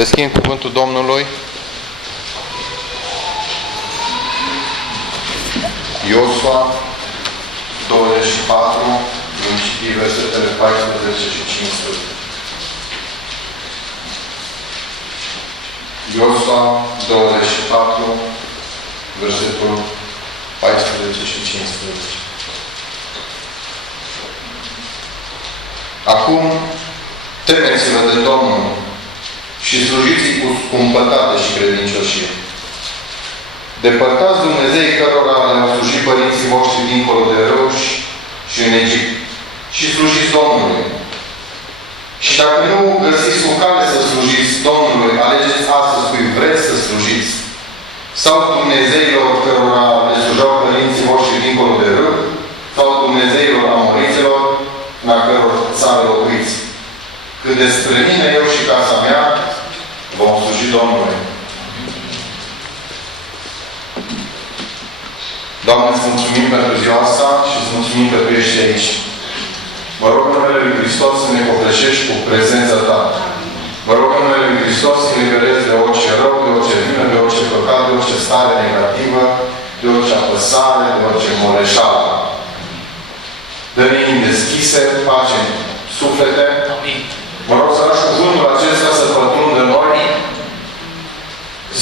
Deschid cuvântul Domnului. Iosua 24, vom citi versetele 14 și 15. Iosua 24, versetul 14 și 15. Acum, temeți-vă de Domnul și slujiți-i cu scumpătate și credincioșie. Depărtați Dumnezeii cărora le-au slujit părinții voștri dincolo de râuri și în Egipt. Și slujiți Domnului. Și dacă nu găsiți o cale să slujiți Domnului, alegeți astăzi cui vreți să slujiți. Sau Dumnezeilor cărora le slujau părinții voștri dincolo de râu, sau Dumnezeilor amoriților, la căror țară locuiți. Cât despre mine, eu și casa mea, vom sluji Domnului. Doamne, îți mulțumim pentru ziua asta și îți mulțumim că Tu ești aici. Mă rog în numele Lui Hristos să ne copleșești cu prezența Ta. Mă rog în numele Lui Hristos să ne liberezi de orice rău, de orice vină, de orice păcat, de orice stare negativă, de orice apăsare, de orice moleșală. Dă-ne inimi deschise, pace în suflete. Mă rog să lași cuvântul acesta să pătrundă noi,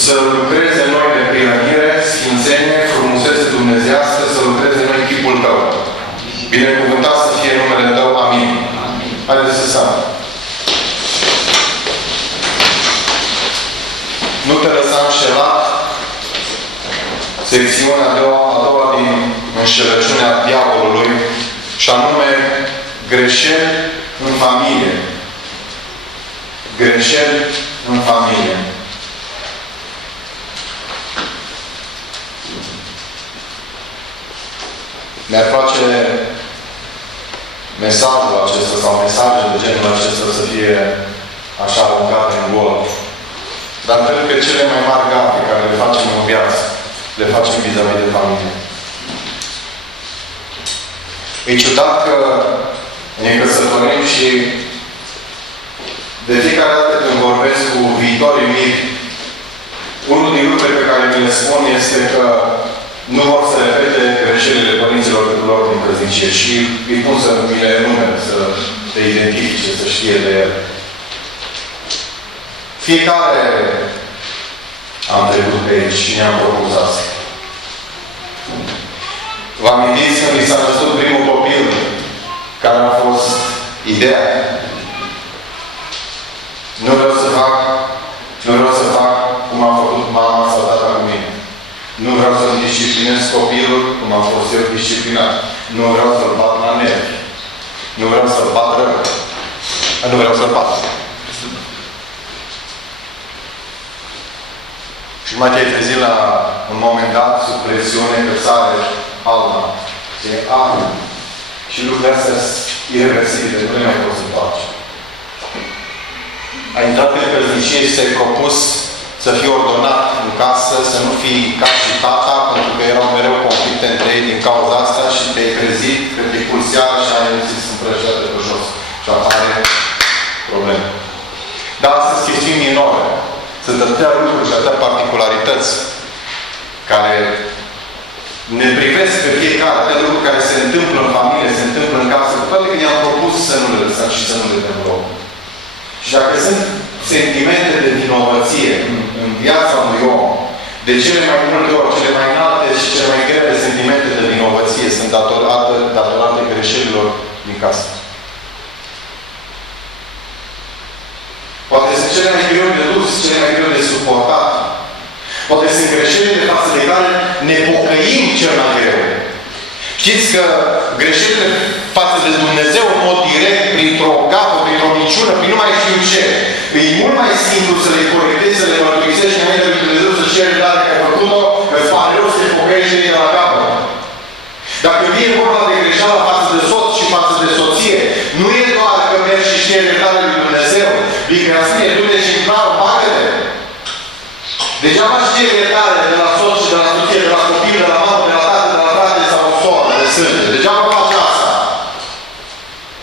să lucreze în noi neprihănire, sfințenie, frumusețe dumnezească, să lucreze în noi chipul Tău. Binecuvântat să fie numele Tău. Amin. Haideți să stăm. Nu te lăsa înșelat. Secțiunea a doua din înșelăciunea diavolului, și anume greșeli în familie. Greșeli în familie. Mi-ar place mesajul acesta sau mesaje de genul acesta să fie așa aruncate în gol. Dar cred că cele mai mari gafe care le facem în viață, le facem vis-a-vis de familie. E ciudat că ne căsătorim și de fiecare dată când vorbesc cu viitorii miri, unul din lucrurile pe care mi le spun este că nu vor să repete greșelile părinților lor din căsnicie și îi pun să mi le enumere, să te identifice, să știe de ele. Fiecare am trecut pe aici și ne-am propus asta. Vă amintiți când mi s-a născut primul copil, care a fost ideea? Nu vreau să fac cum a făcut mama sau tata cu mine. Nu vreau să-mi disciplinez copilul cum am fost eu disciplinat. Nu vreau să-l bat la nervi. Nu vreau să-l bat rău. Nu vreau să-l bat. Și mai te-ai trezit la un moment dat, sub presiune, că sare alma. Zice, și lucrurile astea sunt irreversibile. Nu le mai poți să faci. A intrat în căsnicie și ți-ai propus să fii ordonat în casă, să nu fii ca și tata, pentru că erau mereu conflicte între ei din cauza asta și te-ai trezit că te pulsează și ai înțeles să împrășteate pe jos. Și apare probleme. Dar astea sunt chestiuni minore. Sunt atâtea lucruri și atâtea particularități care ne privesc pe fiecare, atâtea lucruri care se întâmplă în familie, se întâmplă în casă, cu toate că ne-am propus să nu le lăsăm și să nu le dăm loc. Și dacă sunt sentimente de vinovăție în viața unui om, de cele mai multe ori, cele mai înalte și cele mai grele sentimente de vinovăție sunt datorate greșelilor din casă. Poate sunt cele mai greu de dus, cele mai greu de suportat. Poate sunt greșelile față de care ne pocăim cel mai greu. Știți că greșelile față de Dumnezeu în mod direct, printr-o gafă, printr-o minciună, prin nu mai știu ce, e mult mai simplu să le corectezi, să le mărturisești înainte de Dumnezeu să-și cere iertare că ai făcut-o, că îți pare rău să te pocăiești de la capăt. Dacă vine vorba de greșeală față de soț și față de soție, nu e doar că mergi și ceri iertare lui Dumnezeu. Biblia spune, du-te și înclară, bagă-te. Degeaba și ceri iertare de la soț și de la soție, de la copil, de la mamă, de la tată, de la frate sau o soră de sânge. Degeaba faci asta.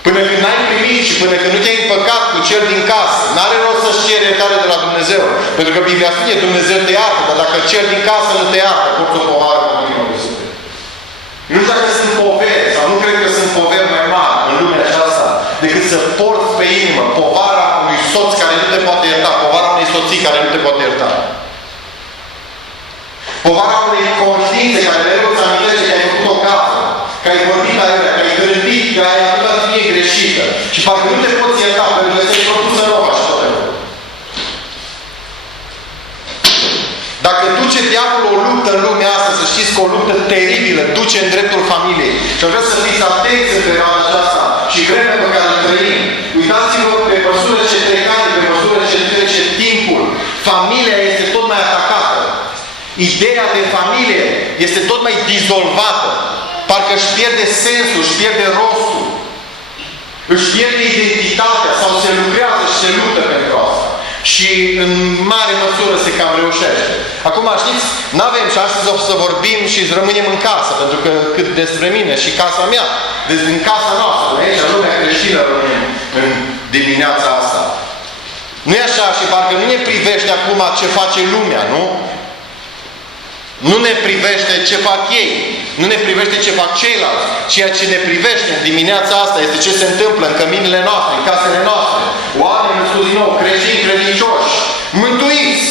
Până când n-ai primit și până când nu te-ai împăcat cu cel din casă, n-are rost să-și ceri iertare de la Dumnezeu. Dumnezeu. Pentru că Biblia spune, Dumnezeu te iartă, dar dacă cel din casă nu te iartă, porți o povară continuă de suflet. Nu știu dacă sunt poveri, sau nu cred că sunt poveri mai mari în lumea aceasta, decât să porți pe inimă povara unui soț care nu te poate ierta, povara unei soții care nu te poate ierta. Povara unei conștiințe care mereu îți amintește că ai făcut o gafă, că ai vorbit la ele, că ai gândit, că ai avut atitudine greșită. Și parcă nu te poți ierta, pentru că ți-ai propus în rău așa tot. Dacă duce diavolul o luptă în lumea asta, să știți că o luptă teribilă duce în dreptul familiei. Și vreau să fiți atenți în perioada aceasta și vremea pe care o trăim. Uitați-vă, pe măsură ce trec ani, pe măsură ce trece timpul, familia este tot mai atacată. Ideea de familie este tot mai dizolvată. Parcă își pierde sensul, își pierde rostul. Își pierde identitatea sau se lucrează și se luptă pentru asta. Și în mare măsură se cam reușește. Acum, știți, n-avem și astăzi o să vorbim și rămânem în casă, pentru că cât despre mine și casa mea, în casa noastră, aici, în lumea creștină, rămânem în dimineața asta. Nu e așa și parcă nu ne privește acum ce face lumea, nu? Nu ne privește ce fac ei. Nu ne privește ce fac ceilalți. Ceea ce ne privește în dimineața asta este ce se întâmplă în căminile noastre, în casele noastre. Oameni, îmi spun din nou, creștini, credincioși, mântuiți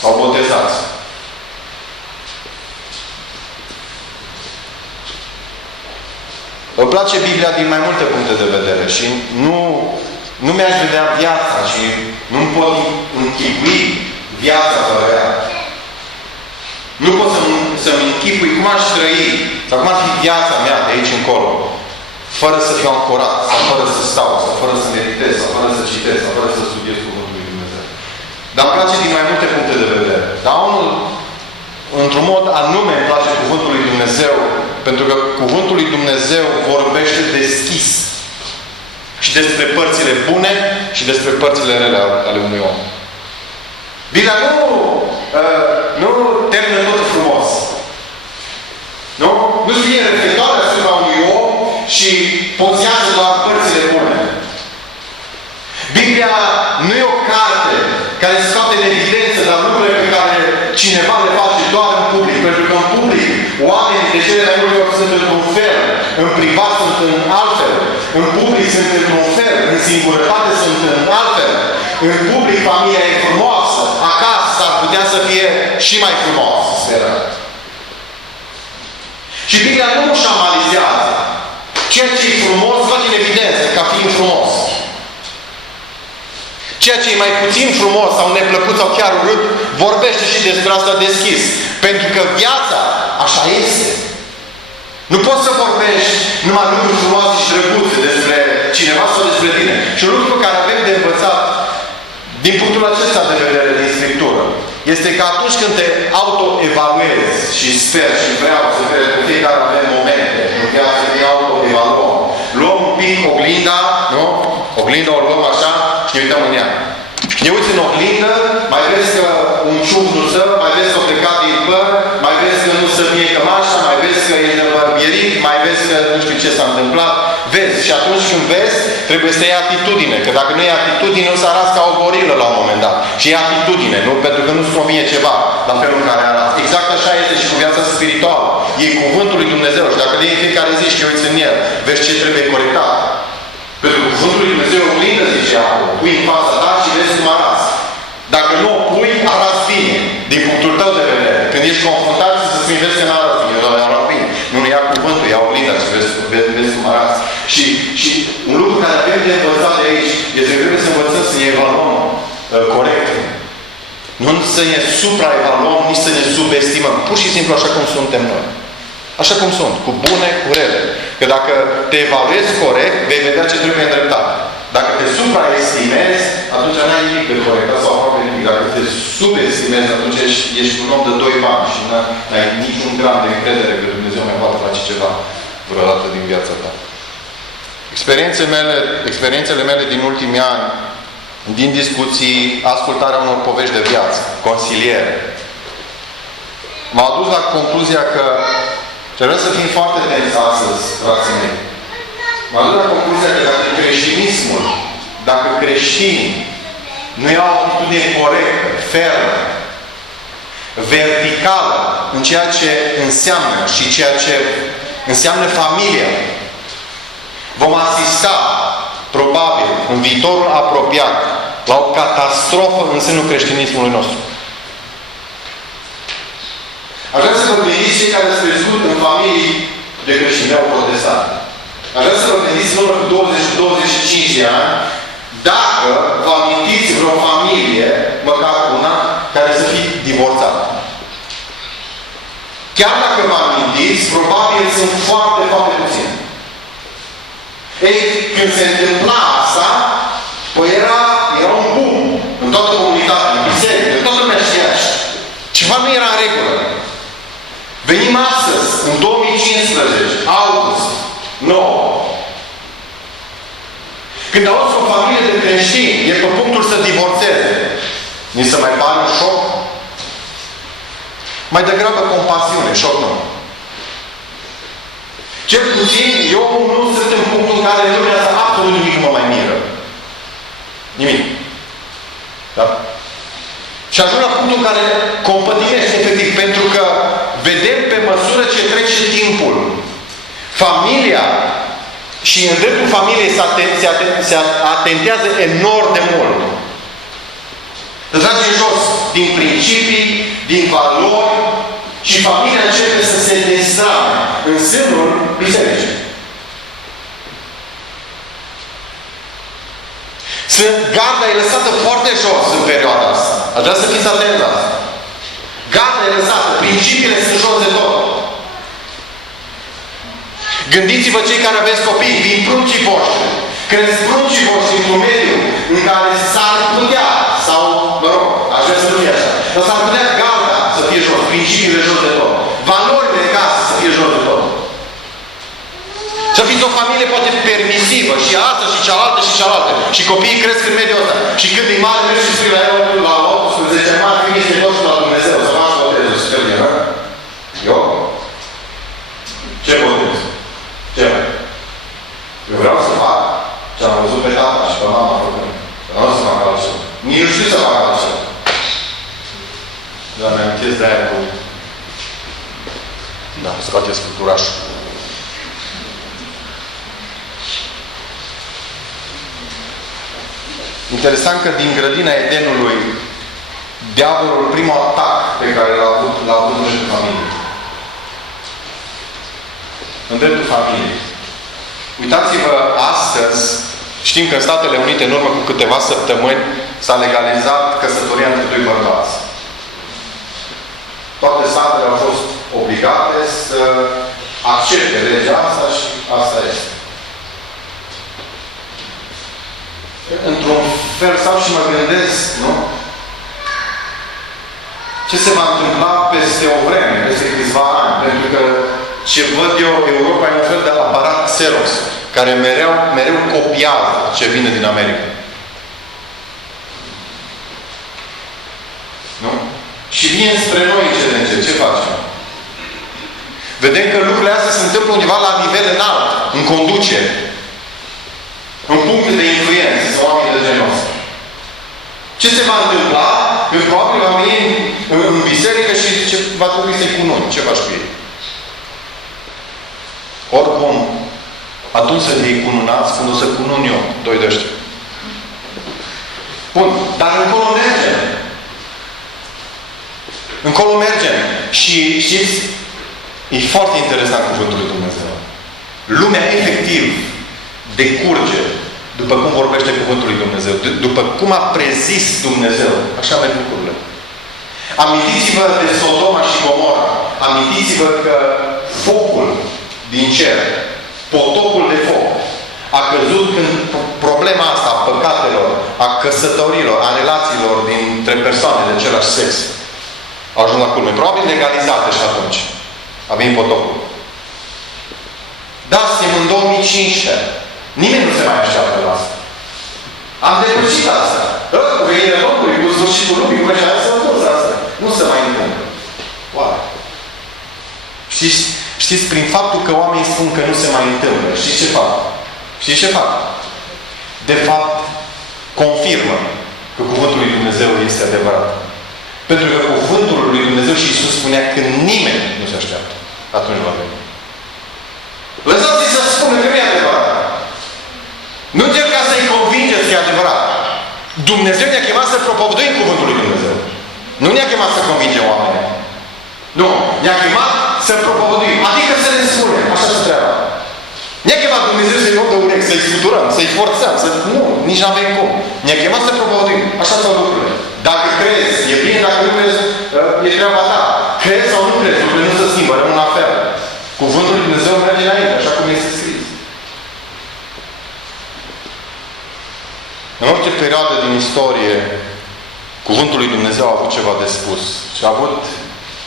sau botezați. Îmi place Biblia din mai multe puncte de vedere și nu mi-aș vedea viața și nu-mi pot închipui viața fără ea. Nu pot să-mi închipui cum aș trăi sau cum ar fi viața mea de aici încolo, fără să fiu ancorat, sau fără să stau, sau fără să meditez, sau fără să citesc, sau fără să studiez Cuvântul lui Dumnezeu. Dar îmi place din mai multe puncte de vedere. Dar unul, într-un mod anume, îmi place Cuvântul lui Dumnezeu, pentru că Cuvântul lui Dumnezeu vorbește deschis și despre părțile bune și despre părțile rele ale unui om. Biblia nu termină totul frumos. Nu? Nu fie reflectoare asupra unui om și pozează doar părțile bune. Biblia nu e o carte care scoate în evidență dar lucrurile pe care cineva le face doar în public. Pentru că în public oamenii de cele mai multe ori sunt într-un fel, în privat sunt în altfel, în public sunt într-un fel, în singurătate sunt în altfel. În public familia e frumoasă, acasă s-ar putea să fie și mai frumoasă, sperăm. Și Biblia nu șamalizează. Ceea ce e frumos face în evidență ca fiind frumos. Ceea ce e mai puțin frumos sau neplăcut sau chiar urât, vorbește și despre asta deschis. Pentru că viața așa este. Nu poți să vorbești numai lucruri frumoase și drăguțe despre cineva sau despre tine. Și un lucru care avem de învățat din punctul acesta de vedere din Scriptură este că atunci când te auto-evaluezi și sper și vreau să vede că fiecare avem momente în viață ne auto-evaluăm. Luăm un pic oglinda, nu? Oglinda o luăm așa și ne uităm în ea. Ne uiți în oglindă, mai vezi că un ciuc nu stă, mai vezi că o plecat din păr, mai vezi că nu se vie cămașa, mai vezi că e nebărbierit, mai vezi că nu știu ce s-a întâmplat. Vezi. Și atunci când vezi, trebuie să iei atitudine. Că dacă nu e atitudine, o să arăți ca o gorilă la un moment dat. Și e atitudine, nu? Pentru că nu-ți convine ceva la felul în care arăți. Exact așa este și cu viața spirituală. E Cuvântul lui Dumnezeu. Și dacă le iei fiecare zi și te uiți în el, vezi ce trebuie corectat. Pentru că Cuvântul lui Dumnezeu e oglindă, zice acolo. Pui în fața ta și vezi cum arăți. Dacă nu o pui, arăți bine. Din punctul tău de vedere. Când ești confruntat și să spui, vezi că nu arăți bine. Eu arăt bine. Nu ia cuvântul, ia oglinda și vezi cum arăți. Și un lucru care avem de învățat de aici este că trebuie să învățăm să ne evaluăm corect. Nu să ne supraevaluăm, nici să ne subestimăm. Pur și simplu așa cum suntem noi. Așa cum sunt, cu bune, cu rele. Că dacă te evaluezi corect, vei vedea ce trebuie îndreptat. Dacă te supraestimezi, atunci n-ai nimic de corectat sau aproape nimic. Dacă te subestimezi, atunci ești un om de 2 bani și n-ai niciun gram de încredere că Dumnezeu mai poate face ceva vreodată din viața ta. Experiențele mele din ultimii ani, din discuții, ascultarea unor povești de viață, consiliere, m-au dus la concluzia că trebuie să fim foarte atenți astăzi, frații mei. M-a dus la concluzia că dacă creștinismul, dacă creștinii nu iau o atitudine corectă, fermă, verticală în ceea ce înseamnă și ceea ce înseamnă familia, vom asista, probabil, în viitorul apropiat, la o catastrofă în sânul creștinismului nostru. Aș vrea să vă gândiți cei care ați crescut în familii de creștini neoprotestante. Aș vrea să vă gândiți în urmă cu 20-25 de ani, dacă vă amintiți vreo familie, măcar una, care să fie divorțată. Chiar dacă vă amintiți, probabil sunt foarte, foarte puțini. Ei, când se întâmpla asta, păi era un boom în toată comunitatea, în biserică, în toată lumea știa. Ceva nu era în regulă. Venim astăzi, în 2015, august, 9. Când auzi o familie de creștini, e pe punctul să divorțeze, ni se mai pare un șoc? Mai degrabă compasiune, șoc nu. Cel puțin, eu nu sunt în punctul în care lumea asta absolut nimic mă mai miră. Nimic. Da? Și ajung la punctul în care compătimește efectiv, pentru că vedem pe măsură ce trece timpul. Familia și în dreptul familiei se atentează enorm de mult. Se trage jos din principii, din valori și familia începe să se destrame în sânul bisericii. Garda e lăsată foarte jos în perioada asta. Aș vrea să fiți atenți la asta. Garda e lăsată. Principiile sunt jos de tot. Gândiți-vă cei care aveți copii, vin pruncii voștri. Cresc pruncii voștri într-un mediu în care s-ar putea, sau, mă rog, aș vrea să nu fie așa, dar s-ar putea garda să fie jos, principiile jos de tot. Valorile de casă să fie jos de tot. Să fiți o familie poate permisivă, și asta, și cealaltă, și cealaltă. Și copiii cresc în mediul ăsta. Și când e mare, mergi și spui la 18 mari, când este tot la Dumnezeu, să mă boteză, să cred eu. Eu? Ce botez? Ce? Eu vreau să fac ce am văzut pe tata și pe mama făcând. Nu o să fac altceva. Nici nu știu să fac altceva. Dar mi-amintesc de aia cu... Da, scoateți culturașul. Interesant că din grădina Edenului, diavolul, primul atac pe care l-a avut în dreptul familiei. În dreptul familiei. Uitați-vă, astăzi, știm că în Statele Unite, în urmă cu câteva săptămâni, s-a legalizat căsătoria între doi bărbați. Toate statele au fost obligate să accepte legea asta și asta este. Într-un fel sau și mă gândesc, nu? Ce se va întâmpla peste o vreme, peste câțiva ani? Pentru că ce văd eu, Europa e un fel de aparat Xerox, care mereu copiază ce vine din America. Nu? Și vine spre noi încet de încet. Ce facem? Vedem că lucrurile astea se întâmplă undeva la nivel înalt, în conducere. În puncte de influență sau oameni de genul ăsta. Ce se va întâmpla? Că probabil va veni în biserică și ce va trebui să-i cununi. Ce faci cu ei? Oricum, atunci să le cununați când o să cunun eu. Doi de ăștia. Bun. Dar încolo mergem. Încolo mergem. Și știți, e foarte interesant cuvântul lui Dumnezeu. Lumea efectiv decurge după cum vorbește cuvântul lui Dumnezeu. După cum a prezis Dumnezeu. Așa merg lucrurile. Amintiți-vă de Sodoma și Gomora. Amintiți-vă că focul din cer, potopul de foc, a căzut în problema asta a păcatelor, a căsătorilor, a relațiilor dintre persoane de același sex. Au ajuns la culme. Probabil legalizate și atunci. A venit potopul. Da, suntem în 2015. Nimeni nu se mai așteaptă la asta. Am depășit asta. Cu venirea Domnului, cu sfârșitul lumii, cu așa, să întors asta. Nu se mai întâmplă. Oare? Știți, prin faptul că oamenii spun că nu se mai întâmplă, știți ce fac? Știți ce fac? De fapt, confirmă că Cuvântul lui Dumnezeu este adevărat. Pentru că Cuvântul lui Dumnezeu și Iisus spunea că nimeni nu se așteaptă. Atunci va veni. Lăsați-i să spună că nu e adevărat. Nu încerca să-i convingeți că e adevărat. Dumnezeu ne-a chemat să propovăduim Cuvântul lui Dumnezeu. Nu ne-a chemat să convingem oamenii. Nu. Ne-a chemat să propovăduim. Adică să ne spunem. Așa se treaba. Ne-a chemat Dumnezeu să-i luăm de urechi, să-i scuturăm, să-i forțăm, să... Nu, nici n-avem cum. Ne-a chemat să propovăduim. Așa stau lucrurile. Dacă crezi, e bine, dacă nu crezi, e treaba ta. Crezi sau nu crezi, lucrurile nu se schimbă, rămân la fel. Cuvântul lui Dumnezeu merge înainte, așa cum este scris. În orice perioadă din istorie, Cuvântul lui Dumnezeu a avut ceva de spus și a avut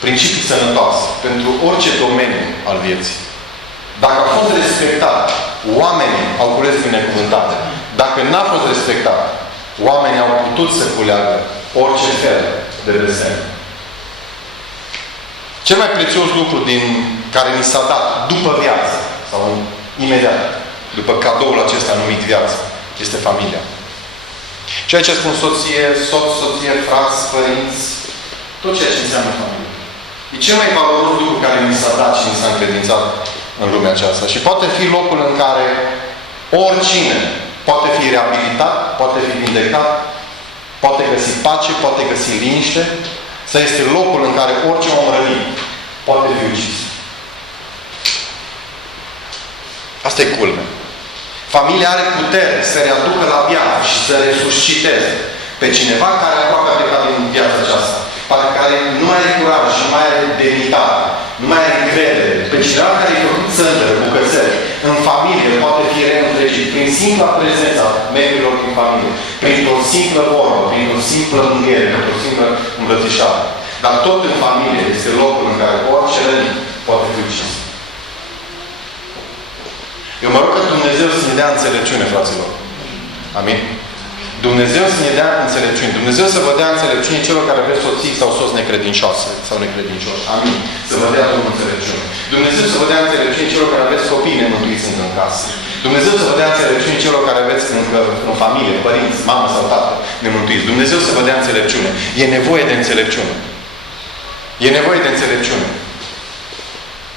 principii sănătoase pentru orice domeniu al vieții. Dacă a fost respectat, oamenii au cules binecuvântate. Dacă n-a fost respectat, oamenii au putut să culeagă orice fel de blestem. Cel mai prețios lucru din care ni s-a dat după viață, sau imediat, după cadoul acesta numit viață, este familia. Ceea ce spun soție, soție, frați, părinți, tot ceea ce înseamnă familie. E cel mai valoros lucru care mi s-a dat și mi s-a încredințat în lumea aceasta. Și poate fi locul în care oricine poate fi reabilitat, poate fi vindecat, poate găsi pace, poate găsi liniște, să este locul în care orice om rănit poate fi ucis. Asta e culmea. Familia are putere să readucă la viață și să resusciteze pe cineva care aproape a plecat din viața aceasta. Pe care nu mai are curaj și nu mai are demnitate, nu mai are încredere. Pe cineva care e făcut țândări, bucățări, în familie poate fi reîntregit prin simpla prezența membrilor din familie, printr-o simplă vorbă, printr-o simplă mânghiere, printr-o simplă îmbrățișare. Dar tot în familie este locul în care orice rănit poate fi ucis. Eu mă rog că Dumnezeu să ne dea înțelepciune, fraților. Amin? Dumnezeu să ne dea înțelepciune. Dumnezeu să vă dea înțelepciune celor care aveți soții sau soți necredincioase sau necredincioși. Amin. Să vă dea Domnul înțelepciune. Dumnezeu să vă dea înțelepciune celor care aveți copii nemântuiți încă în casă. Dumnezeu să vă dea înțelepciune celor care aveți încă în familie, părinți, mamă sau tată nemântuiți. Dumnezeu să vă dea înțelepciune. E nevoie de înțelepciune. E nevoie de înțelepciune.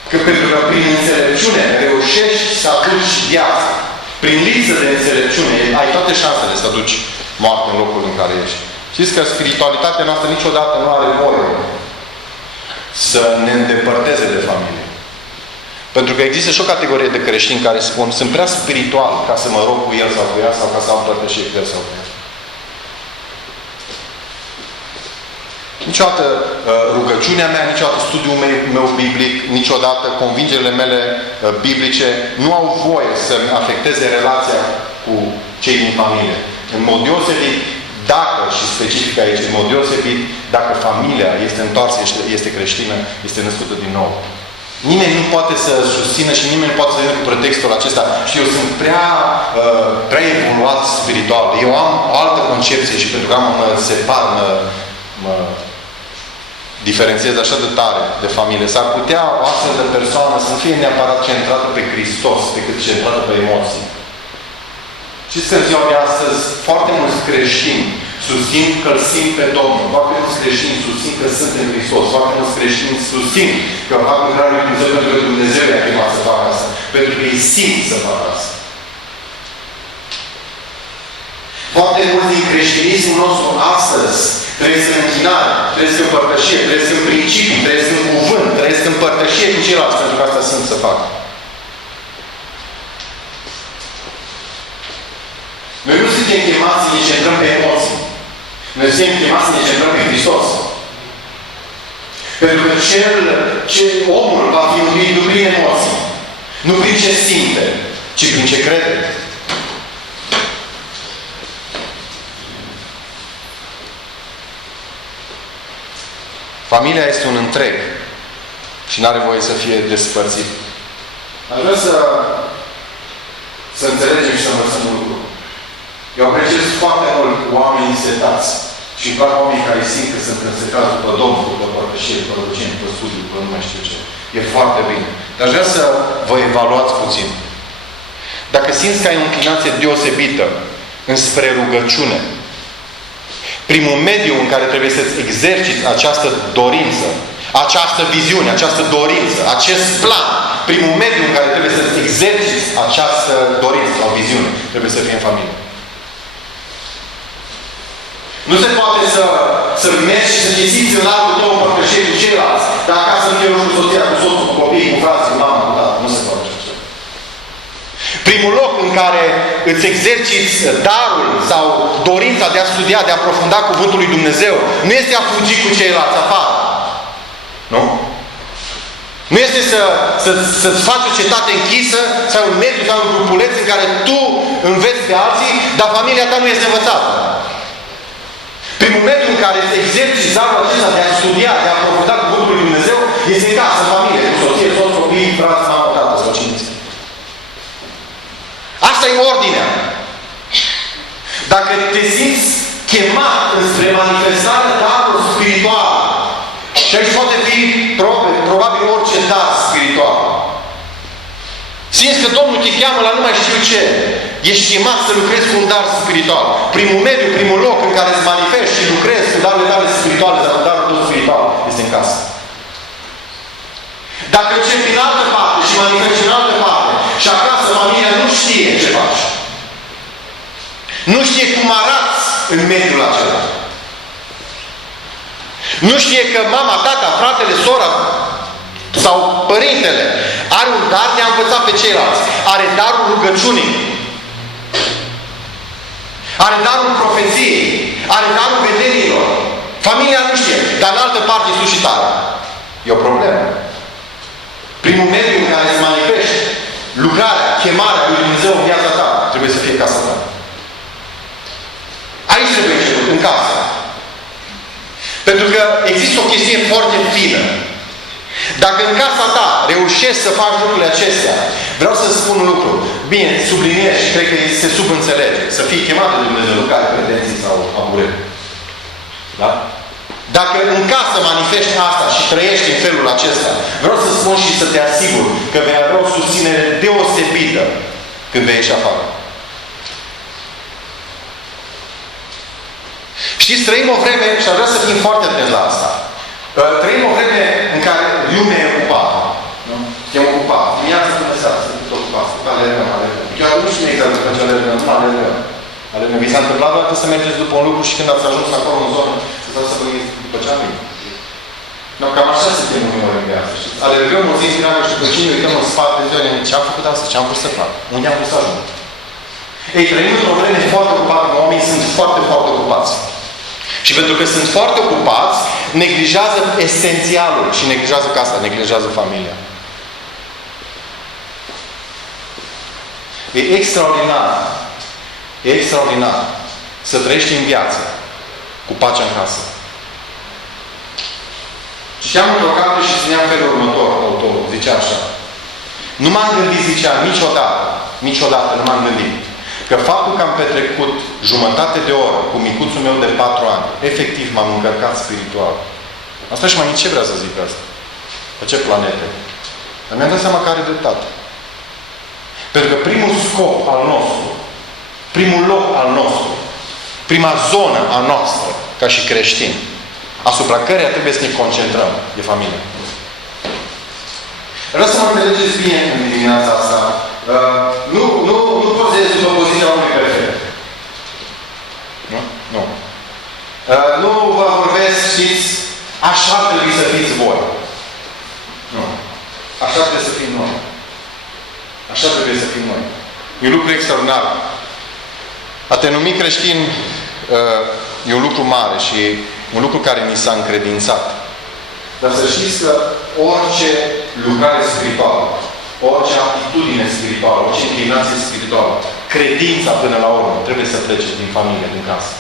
Că pentru că prin înțelepciune reușești să aduci viață. Prin lipsă de înțelepciune ai toate șansele să aduci moarte în locul în care ești. Știți că spiritualitatea noastră niciodată nu are voie să ne îndepărteze de familie. Pentru că există și o categorie de creștini care spun sunt prea spiritual ca să mă rog cu el sau cu ea sau ca să am împărtășie cu el sau cu ea. Niciodată rugăciunea mea, niciodată studiul meu biblic, niciodată convingerile mele biblice nu au voie să-mi afecteze relația cu cei din familie. În mod deosebit, dacă, și specific aici, în mod deosebit, dacă familia este întoarsă, este creștină, este născută din nou. Nimeni nu poate să susțină și nimeni nu poate să vină cu pretextul acesta și eu sunt prea evoluat spiritual. Eu am o altă concepție și pentru că mă separ, mă diferențiez așa de tare de familie. S-ar putea o astfel de persoană să nu fie neapărat centrată pe Hristos, decât centrată pe emoții. Știți că în ziua de astăzi foarte mulți creștini susțin că îl simt pe Domnul. Foarte mulți creștini susțin că sunt în Hristos. Foarte mulți creștini susțin că fac lucrarea lui Dumnezeu pentru că Dumnezeu i-a chemat să facă asta. Pentru că îi simt să facă asta. Foarte mulți din creștinismul nostru astăzi trăiesc în închinare, trăiesc în părtășie, trăiesc în principii, trăiesc în cuvânt, trăiesc în părtășie cu ceilalți, pentru că asta simt să fac. Noi nu suntem chemați să ne centrăm pe emoții. Noi suntem chemați să ne centrăm pe Hristos. Pentru că omul va fi mântuit nu prin emoții, nu prin ce simte, ci prin ce crede. Familia este un întreg și nu are voie să fie despărțit. Aș vrea să înțelegem și să învățăm un lucru. Eu apreciez foarte mult oamenii setați și îmi plac oamenii care simt că sunt însetați după Domnul, după părtășie, după rugăciune, după studiu, după nu mai știu ce. E foarte bine. Dar aș vrea să vă evaluați puțin. Dacă simți că ai o înclinație deosebită înspre rugăciune Primul mediu în care trebuie să-ți exerciți această dorință, această viziune, această dorință, acest plan, primul mediu în care trebuie să-ți exerciți această dorință sau viziune, trebuie să fie în familie. Nu se poate să mergi și să te simți în largul tău împărtășit cu ceilalți, dar acasă nu te rogi cu soția, cu soțul, cu copiii, cu frații, cu mama, cu tata. Nu se poate așa. Primul loc în care îți exerciți darul sau dorința de a studia, de a aprofunda Cuvântul lui Dumnezeu, nu este a fugi cu ceilalți afară. Nu? Nu este să-ți faci o cetate închisă sau un mediu sau un grupuleț în care tu înveți pe alții, dar familia ta nu este învățată. Primul mediu în care te exerciți darul acesta de a studia, de a aprofunda Cuvântul lui Dumnezeu, este în casă, în familie, cu soție, toți copiii, frați, mamă, tată sau cine. Asta e ordinea. Dacă te simți chemat înspre manifestarea darului spiritual, și aici poate fi probabil orice dar spiritual. Simți că Domnul te cheamă la nu mai știu ce. Ești chemat să lucrezi cu un dar spiritual. Primul mediu, primul loc în care îți manifesti și lucrezi cu darurile tale spirituale sau cu darul tău spiritual este în casă. Dacă începi din altă parte și manifesti în altă parte și acasă familia nu știe ce faci. Nu știe cum arăți în mediul acela. Nu știe că mama, tata, fratele, sora sau părintele are un dar de a învăța pe ceilalți. Are darul rugăciunii. Are darul profeției. Are darul vederilor. Familia nu știe. Dar în altă parte e sus și tare. E o problemă. Primul mediu în care îți manifesti lucrarea, chemarea lui Dumnezeu în viața ta trebuie să fie casa ta. Aici trebuie început, în casă. Pentru că există o chestie foarte fină. Dacă în casa ta reușești să faci lucrurile acestea, vreau să spun un lucru. Bine, subliniez și cred că se subînțelege. Să fii chemat de Dumnezeu, nu ca pretenții sau abureri. Da? Dacă în casă manifesti asta și trăiești în felul acesta, vreau să spun și să te asigur că vei avea o susținere deosebită când vei ieși afară. Știți, trăim o vreme, și aș vrea să fim foarte atenți la asta, trăim o vreme în care lumea e ocupată. Nu? Suntem ocupați. Dimineața până seara, sunt ocupați. Alergăm. Chiar nu știu exact după ce alergăm. Nu alergăm. Vi s-a întâmplat doar că să mergeți după un lucru și când ați ajuns acolo în zonă, să stați să vă gândiți după ce am venit. No, cam așa suntem uneori în viață. Alergăm o zi întreagă și după ce ne uităm în spate, ce am făcut asta? Ce am vrut să fac? Unde am vrut să ajung? Ei, trăim într-o vreme foarte ocupată, oamenii sunt foarte, foarte ocupați. Și pentru că sunt foarte ocupați, neglijează esențialul și neglijează casa, neglijează familia. E extraordinar. E extraordinar să trăiești în viață cu pacea în casă. Citeam într-o carte și ținea în felul următor, autorul, zicea așa. Nu m-am gândit, zicea, niciodată nu m-am gândit că faptul că am petrecut jumătate de oră cu micuțul meu de 4 ani, efectiv m-am încărcat spiritual. Asta și mai nici ce vrea să zic asta? Pe ce planete? Dar mi-am dat seama că are dreptate. Pentru că primul scop al nostru, primul loc al nostru, prima zonă a noastră, ca și creștini, asupra căreia trebuie să ne concentrăm, e familia. Vreau să mă înțelegeți bine în dimineața asta. Nu pot să ies după poziția unui perfect. Nu? Nu. Nu vă vorbesc, știți, așa trebuie să fiți voi. Nu. Așa trebuie să fim noi. Așa trebuie să fim noi. E un lucru extraordinar. A te numi creștin e un lucru mare și e un lucru care ni s-a încredințat. Dar să știți că orice lucrare spirituală, orice aptitudine spirituală, orice inclinație spirituală, credința până la urmă, trebuie să plece din familie, din casă.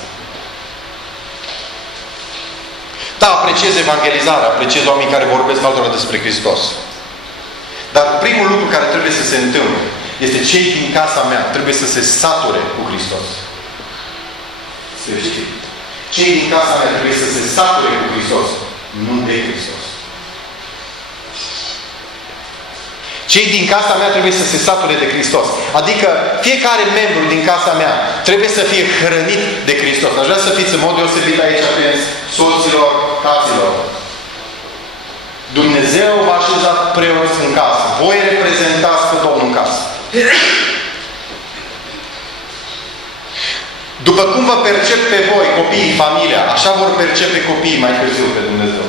Da, apreciez evangelizarea, apreciez oamenii care vorbesc altora despre Hristos. Dar primul lucru care trebuie să se întâmple este cei din casa mea trebuie să se sature cu Hristos. Să știi. Cei din casa mea trebuie să se sature cu Hristos, nu de Hristos. Cei din casa mea trebuie să se sature de Hristos. Adică fiecare membru din casa mea trebuie să fie hrănit de Hristos. Aș vrea să fiți în mod deosebit aici atenți soților, taților. Dumnezeu v-a așezat preoți în casă. Voi reprezentați pe Domnul în casă. După cum vă percep pe voi, copiii, familia, așa vor percepe copiii mai târziu pe Dumnezeu.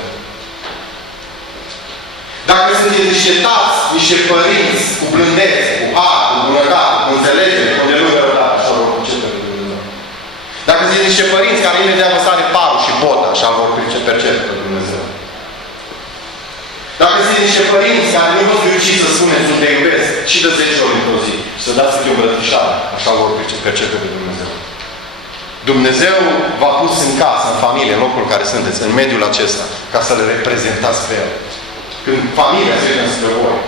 Dacă sunteți niște tați, niște părinți, cu blândețe, cu har, cu bunătate, cu înțelegere, cu delungă răbdare, așa vor percepe pe Dumnezeu. Dacă sunteți niște părinți care imediat vă sare parul și bota, așa vor percepe pe Dumnezeu. Dacă sunteți niște părinți care nu vă fericiți să spuneți sunt te iubesc și de 10 ori într-o zi și să dați câte o brățișare, așa vor percepe pe Dumnezeu. Dumnezeu v-a pus în casă, în familie, în locul în care sunteți, în mediul acesta, ca să le reprezentați pe El. Când familia se vede spre voi,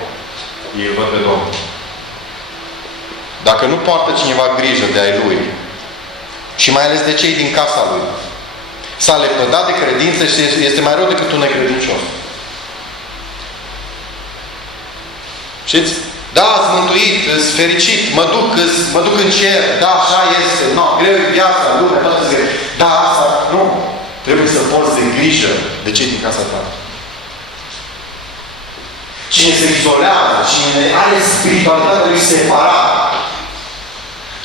ei îl văd pe Domnul. Dacă nu poartă cineva grijă de ai lui, și mai ales de cei din casa lui, s-a lepădat de credință și este mai rău decât un necredincios. Știți? Da, sunt mântuit, sunt fericit, mă duc în cer, da, așa este, no, greu e viața, lumea, toate zi. Da, asta, nu. Trebuie să porți de grijă de cei din casa ta. Cine se izolează, cine are spiritualitatea lui separată,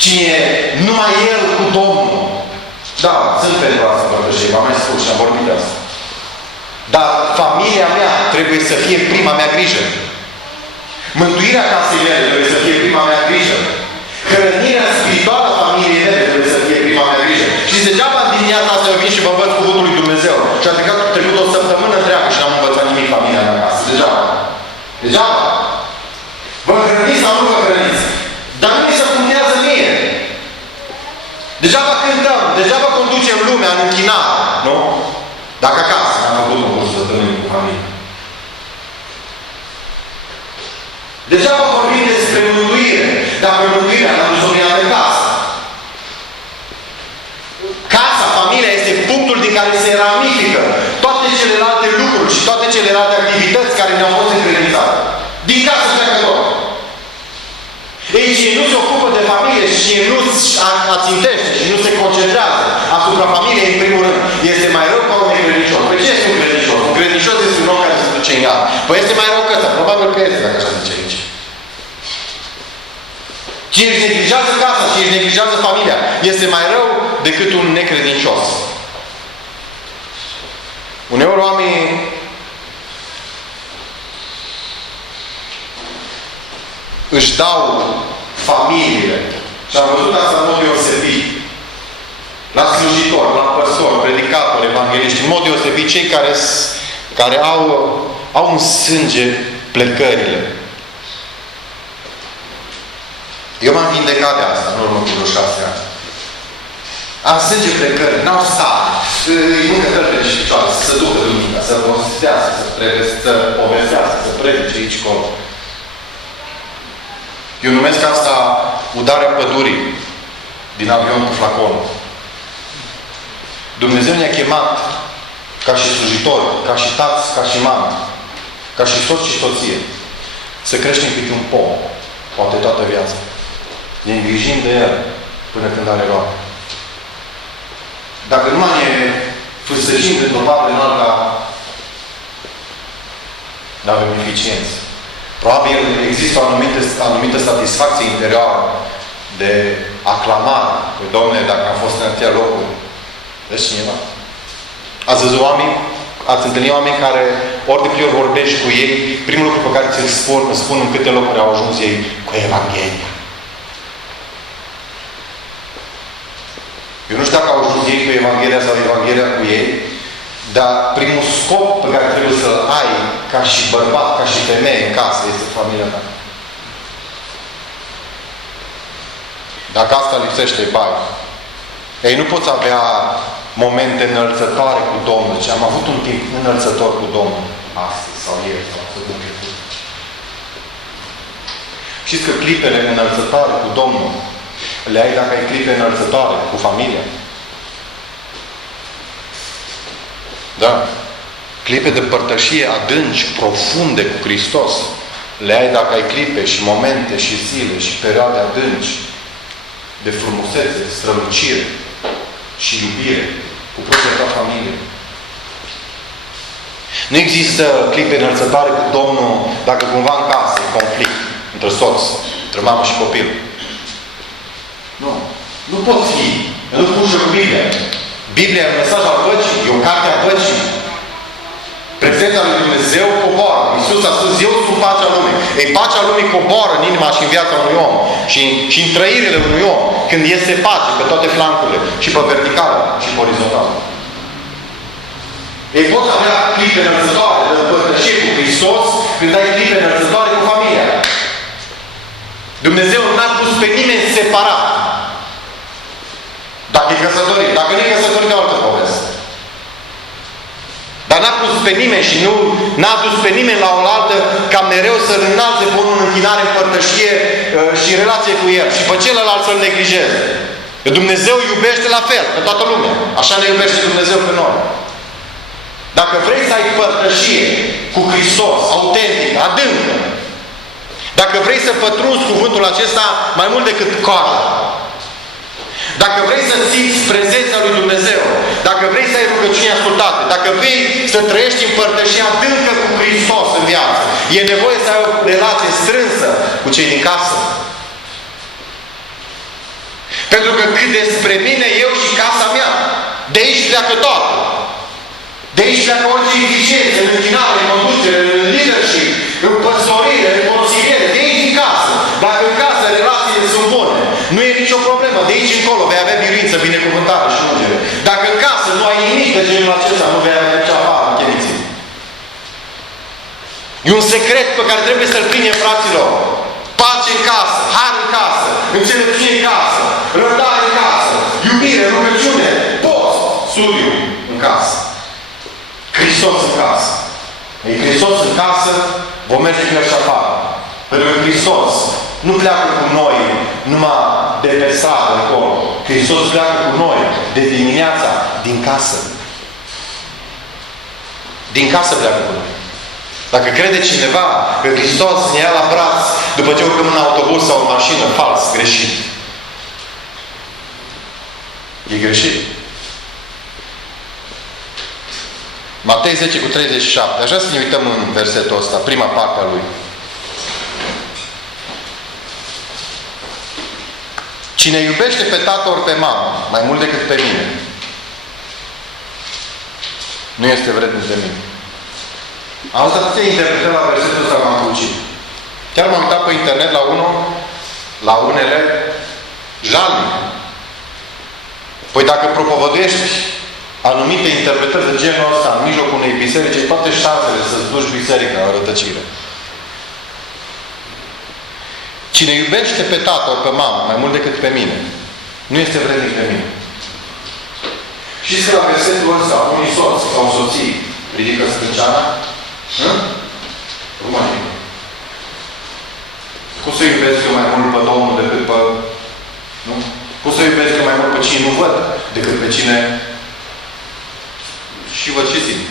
cine numai el cu Domnul. Da, sunt pentru asta, părtășii, v-am mai spus și am vorbit de asta. Dar familia mea trebuie să fie prima mea grijă. Mântuirea casei mele trebuie să fie prima mea grijă. Hrănirea spirituală a familiei mele trebuie să fie prima mea grijă. Și degeaba în dimineața asta eu vin și vă învăț cuvântul lui Dumnezeu. Și a trecut o săptămână întreagă și n-am învățat nimic familia mea acasă. Degeaba. Degeaba. Vă hrăniți sau nu vă hrăniți? Dar nu mi se contează mie. Degeaba cântăm, degeaba conducem lumea în închinare. Nu? Dacă acasă am făcut un curs să întâlnim cu familie. Degeaba vorbim despre mântuire, dacă mântuirea n-am dus-o de casă. Casa, familia, este punctul din care se ramifică toate celelalte lucruri și toate celelalte activități care ne-au fost încredințate. Din casă pleacă tot. Ei, cine nu se ocupă de familie și cine nu ațintește și nu se concentrează asupra familiei, în primul rând, este mai rău ca un necredincios. Păi ce este un credincios? Un credincios este un om care se duce în iad. Păi este mai rău că ăsta. Probabil că este, dacă așa zice aici. Cine își neglijează casa, cine își neglijează familia, este mai rău decât un necredincios. Uneori oamenii își dau familiile. Și am văzut asta în mod deosebit. La slujitor, la păstor, predicator, evangeliști, în mod deosebit cei care au în sânge plecările. Eu m-am vindecat de asta în urmă cu vreo 6 ani. Am sânge plecări, n-au stat. Îi mâncă călpele și picioare, să se ducă duminica, să povestească, să povestească, să predice aici colo. Eu numesc asta udarea pădurii din avion cu flaconul. Dumnezeu ne-a chemat ca și slujitori, ca și tați, ca și mame, ca și soț și soție, să creștem câte un pom, poate toată viața. Ne îngrijim de el până când are roade. Dacă nu ne fâsăcim dintr-o parte în alta, nu avem eficiență. Probabil există o anumită satisfacție interioară de aclamare. Păi, Dom'le, dacă am fost în atâtea locuri, vezi cineva? Ați văzut oameni? Ați întâlnit oameni care ori de câte ori vorbești cu ei, primul lucru pe care ți-l spun în câte locuri au ajuns ei cu Evanghelia. Eu nu știu dacă au ajuns ei cu Evanghelia sau Evanghelia cu ei, dar primul scop pe care trebuie să-l ai ca și bărbat, ca și femeie în casă, este familia ta. Dacă asta lipsește, bai. Ei nu poți avea momente înălțătoare cu Domnul. Deci am avut un timp înălțător cu Domnul astăzi sau ieri sau săptămâna trecută. Știți că clipele înălțătoare cu Domnul le ai dacă ai clipe înălțătoare cu familia. Da. Clipe de părtășie adânci, profunde cu Hristos. le ai dacă ai clipe și momente și zile și perioade adânci de frumusețe, strălucire și iubire cu propria ta familie. Nu există clipe înălțătoare cu Domnul dacă cumva în casă e conflict între soț, între mamă și copil. Nu. Nu pot fi. Nu pușă cu Biblia. Biblia e un mesaj al păcii. E o carte a păcii. Prezența lui Dumnezeu coboară. Iisus a spus, eu sunt pacea lumii. Ei, pacea lumii coboară în inima și în viața unui om. Și în trăirile unui om. Când este pace pe toate flancurile. Și pe verticală și pe orizontală. Ei, poți avea clipe înălțătoare de împărtășire cu Hristos când ai clipe înălțătoare cu familia. Dumnezeu n-a pus pe nimeni separat. Dacă e căsătorit. Dacă nu e căsătorit, de altă poveste. Dar n-a pus pe nimeni și n-a dus pe nimeni la oaltă ca mereu să-L înalțe pe unul în închinare, în părtășie și relație cu El. Și pe celălalt să-L neglijeze. Că Dumnezeu iubește la fel, pe toată lumea. Așa ne iubește Dumnezeu pe noi. Dacă vrei să ai părtășie cu Hristos, autentic, adâncă, dacă vrei să pătrunzi cuvântul acesta mai mult decât coada, dacă vrei să simți prezența lui Dumnezeu, dacă vrei să ai rugăciuni ascultate, dacă vrei să trăiești în părtășie adâncă cu Hristos în viață, e nevoie să ai o relație strânsă cu cei din casă. Pentru că cât despre mine, eu și casa mea, de aici pleacă toate. De aici pleacă orice eficiență, în închinare, în conducere, în leadership, în păstorire, în consiliere, de aici din casă. Dacă în casă relațiile sunt bune, nu e nicio problemă. De aici încolo vei avea biruință, binecuvântare și ungere. Dacă în casă nu ai nimic de genul acesta, nu vei avea nici afară în chemiții. E un secret pe care trebuie să-l prindem, fraților. Pace în casă, har în casă, înțelepciune în casă, răbdare în casă, iubire, rugăciune, post, studiu în casă. Hristos în casă. E Hristos în casă, vom merge cu El și afară. Pentru că Hristos nu pleacă cu noi numai de pe stradă acolo. Hristos pleacă cu noi de dimineața din casă. Din casă pleacă cu noi. Dacă crede cineva că Hristos ne ia la braț după ce urcăm în autobuz sau în mașină, fals, greșit. E greșit. Matei 10:37. Aș vrea să ne uităm în versetul ăsta, prima parte a lui. Cine iubește pe tată ori pe mamă, mai mult decât pe mine, nu este vrednic de mine. Am văzut atâtea interpretări la versetul ăsta, m-am cucit. Chiar m-am uitat pe internet la unele jalnic. Păi dacă propovăduiești anumite interpretări de genul ăsta în mijlocul unei biserici, ai toate șansele să-ți duci biserica în rătăcire. Cine iubește pe tată ori pe mamă mai mult decât pe mine, nu este vrednic de mine. Știți că la versetul ăsta, unii soți sau soții ridică sprânceana? Rumânia. Cum să iubesc eu mai mult pe Domnul decât pe... Nu? Cum să iubesc eu mai mult pe cine nu văd decât pe cine și văd și simt.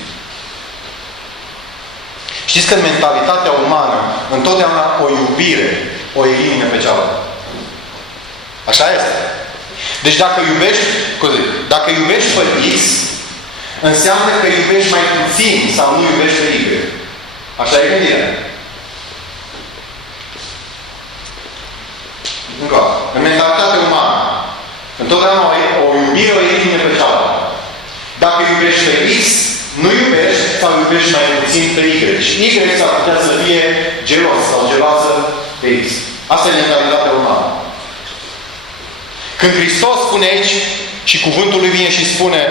Știți că în mentalitatea umană întotdeauna o iubire o elimine pe cealaltă. Așa este. Deci dacă iubești, dacă iubești pe X, înseamnă că iubești mai puțin sau nu iubești pe Y. Așa e gândirea. În mentalitatea umană, întotdeauna o iubire o elimine pe cealaltă. Dacă iubești pe X, nu iubești sau iubești mai puțin pe Y. Și Y s-ar putea să fie gelos sau geloasă pe X. Asta e mentalitatea umană. Când Hristos spune aici și cuvântul lui vine și spune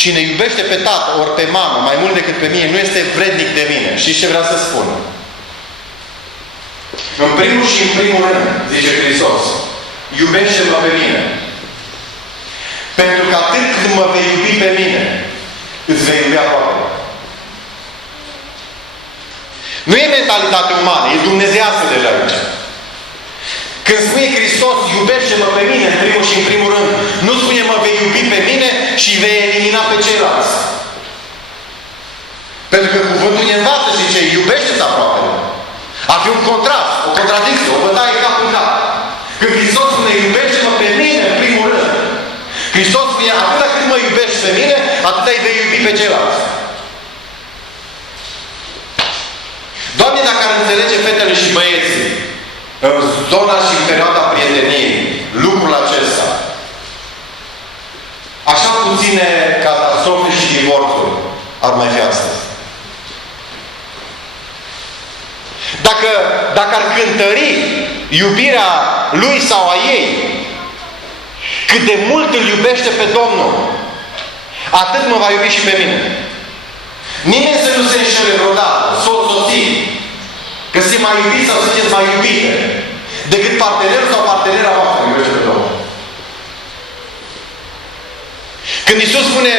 cine iubește pe tată ori pe mamă mai mult decât pe mine nu este vrednic de mine. Știți ce vrea să spună? În primul și în primul rând, zice Hristos, iubește-mă pe mine. Pentru că atât când mă vei iubi pe mine, îți vei iubi aproape. Nu e mentalitate umană, e dumnezeiască deja aici. Când spune Hristos, iubește-mă pe mine, în primul și în primul rând, nu spune mă vei iubi pe mine și vei elimina pe ceilalți. Pentru că cuvântul ne învață și ce iubește-ți aproapele. Ar fi un contrast, o contradicție, o bătaie cap în cap. Când Hristos spune, iubește-mă pe mine, în primul rând. Hristos spune, atâta cât mă iubești pe mine, atâta îi vei iubi pe ceilalți. Doamne, dacă ar înțelege fetele și băieții în zona și în perioada prieteniei lucrul acesta, așa puține catastrofe și divorțuri ar mai fi astăzi. Dacă ar cântări iubirea lui sau a ei, cât de mult îl iubește pe Domnul, atât mă va iubi și pe mine. Nimeni să nu se înșele vreodată, soții, că se mai iubiți sau sunteți mai iubite, decât partenerul sau partenera voastră iubește pe Domnul. Când Iisus spune,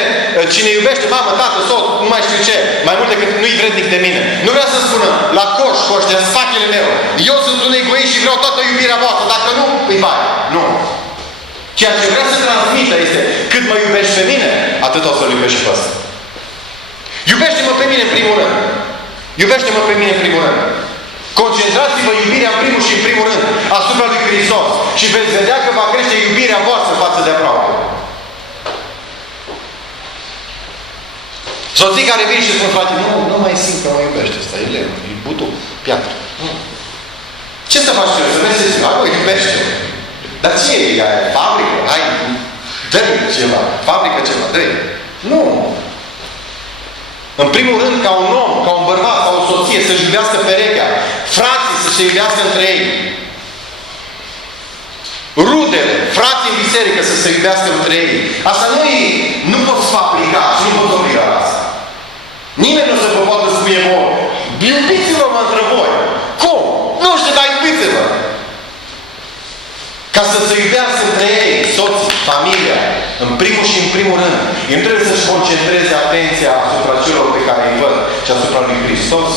cine iubește mamă, tată, soț, nu mai știu ce, mai mult decât nu-i vrednic de mine. Nu vrea să spună, la coș, de sfachele meu. Eu sunt un egoist și vreau toată iubirea voastră. Dacă nu, îi bai. Nu. Ceea ce vrea să transmită este, cât mă iubești pe mine, atât o să-l iubești și pe ăsta. Iubește-mă pe mine în primul rând. Iubește-mă pe mine în primul rând. Concentrați-vă iubirea în primul și în primul rând asupra lui Hristos și veți vedea că va crește iubirea voastră față de aproape. Soții care vin și spun, frate, nu mai simt că mă iubește ăsta, e lemn, e butuc, piatră. Ce să faci eu? Să mergi să zic, mă iubește. Dar ce e aia? Fabrică? Hai, dă-i ceva. Fabrică ceva, dă-i. Nu. În primul rând, ca un om, ca un bărbat, ca o soție, să-și iubească perechea. Frații să se iubească între ei. Rudele, frații în biserică să se iubească între ei. Asta nu poți să aplica și nu poți obliga la asta. Nimeni nu se poate spune voi. Iubiți-vă între voi. Cum? Nu știu, dar iubiți-vă. Ca să se iubească între ei, soții, familia, în primul și în primul rând. Ei trebuie să-și concentreze atenția asupra celor pe care îi văd și asupra lui Hristos.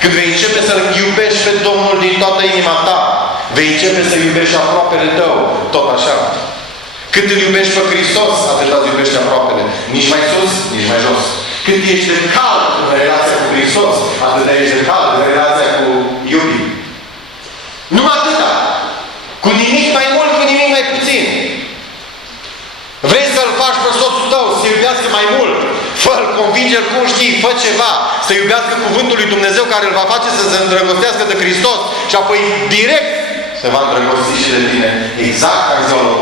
Când vei începe să-L iubești pe Domnul din toată inima ta, vei începe să iubești aproapele tău, tot așa. Cât îl iubești pe Hristos, atât îl iubești aproapele. Nici mai sus, nici mai jos. Cât ești de cald în relația cu Hristos, atât ești de cald în relația cu iubii. Numai atâta. Cu nimic mai mult, cu nimic mai puțin. Vrei să-l faci pe soțul tău, să iubească mai mult? Fă-l, convinge-l cum știi, fă ceva. Să iubească cuvântul lui Dumnezeu care îl va face să se îndrăgostească de Hristos și apoi direct se va îndrăgosti și de tine. Exact ca ziua lor.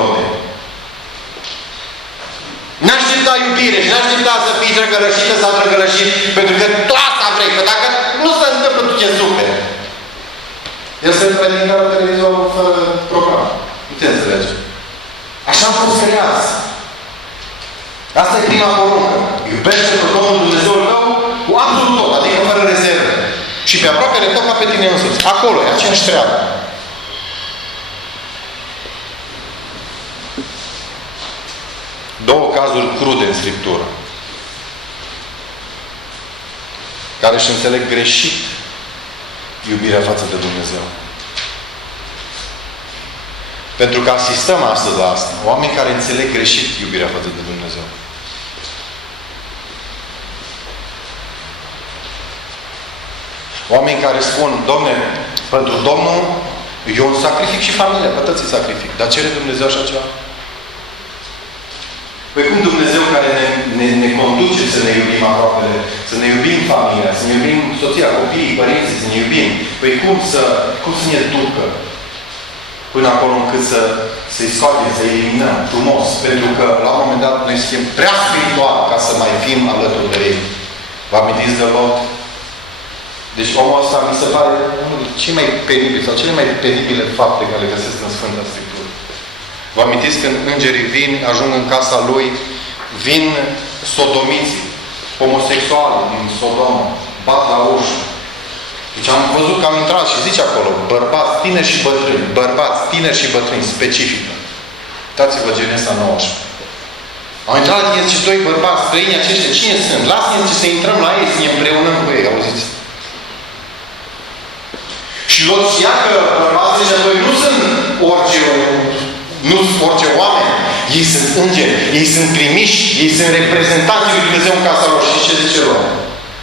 N-aștepta iubire și n-aștepta să fii drăgălășită sau drăgălășit, pentru că tu asta vrei, că dacă nu se întâmplă, tu ce suferi. El se întâmplă din care televizorul fără program. Nu te înțelegi. Așa am fost creați. Asta e prima poruncă. Iubește pe Domnul Dumnezeul tău cu absolut tot, adică fără rezerve. Și pe aproapele tău ca pe tine însuți. Acolo e aceeași treabă. Două cazuri crude în Scriptură, care își înțeleg greșit iubirea față de Dumnezeu. Pentru că asistăm astăzi la asta. Oameni care înțeleg greșit iubirea față de Dumnezeu. Oameni care spun, Domne, pentru Domnul eu îmi sacrific și familia, pe toți îi sacrific. Dar cere Dumnezeu așa ceva? Păi cum Dumnezeu care ne conduce să ne iubim aproapele, să ne iubim familia, să ne iubim soția, copiii, părinții, să ne iubim. Păi cum să ne ducă până acolo încât să-i scoatem, să-i eliminăm frumos? Pentru că la un moment dat noi suntem prea spirituali ca să mai fim alături de ei. Vă amintiți de Lot? Deci omul ăsta mi se pare unul cei mai penibili sau cele mai penibile fapte care le găsesc în Sfânta Scriptură. Vă amintiți când îngerii vin, ajung în casa lui, vin sodomiții, homosexuali din Sodoma, bat la ușă. Deci am văzut că am intrat și zice acolo, bărbați, tineri și bătrâni, bărbați, tineri și bătrâni, specifică. Uitați-vă Genesa 19. Au intrat și doi bărbați, străini aceștia, cine sunt? Lasă-ne să intrăm la ei, să ne împreunăm cu ei, auziți? Și Lot știa că bărbații ăștia doi nu sunt orice oameni. Ei sunt îngeri, ei sunt trimiși, ei sunt reprezentanții lui Dumnezeu în casa lor. Și ce zice Lot?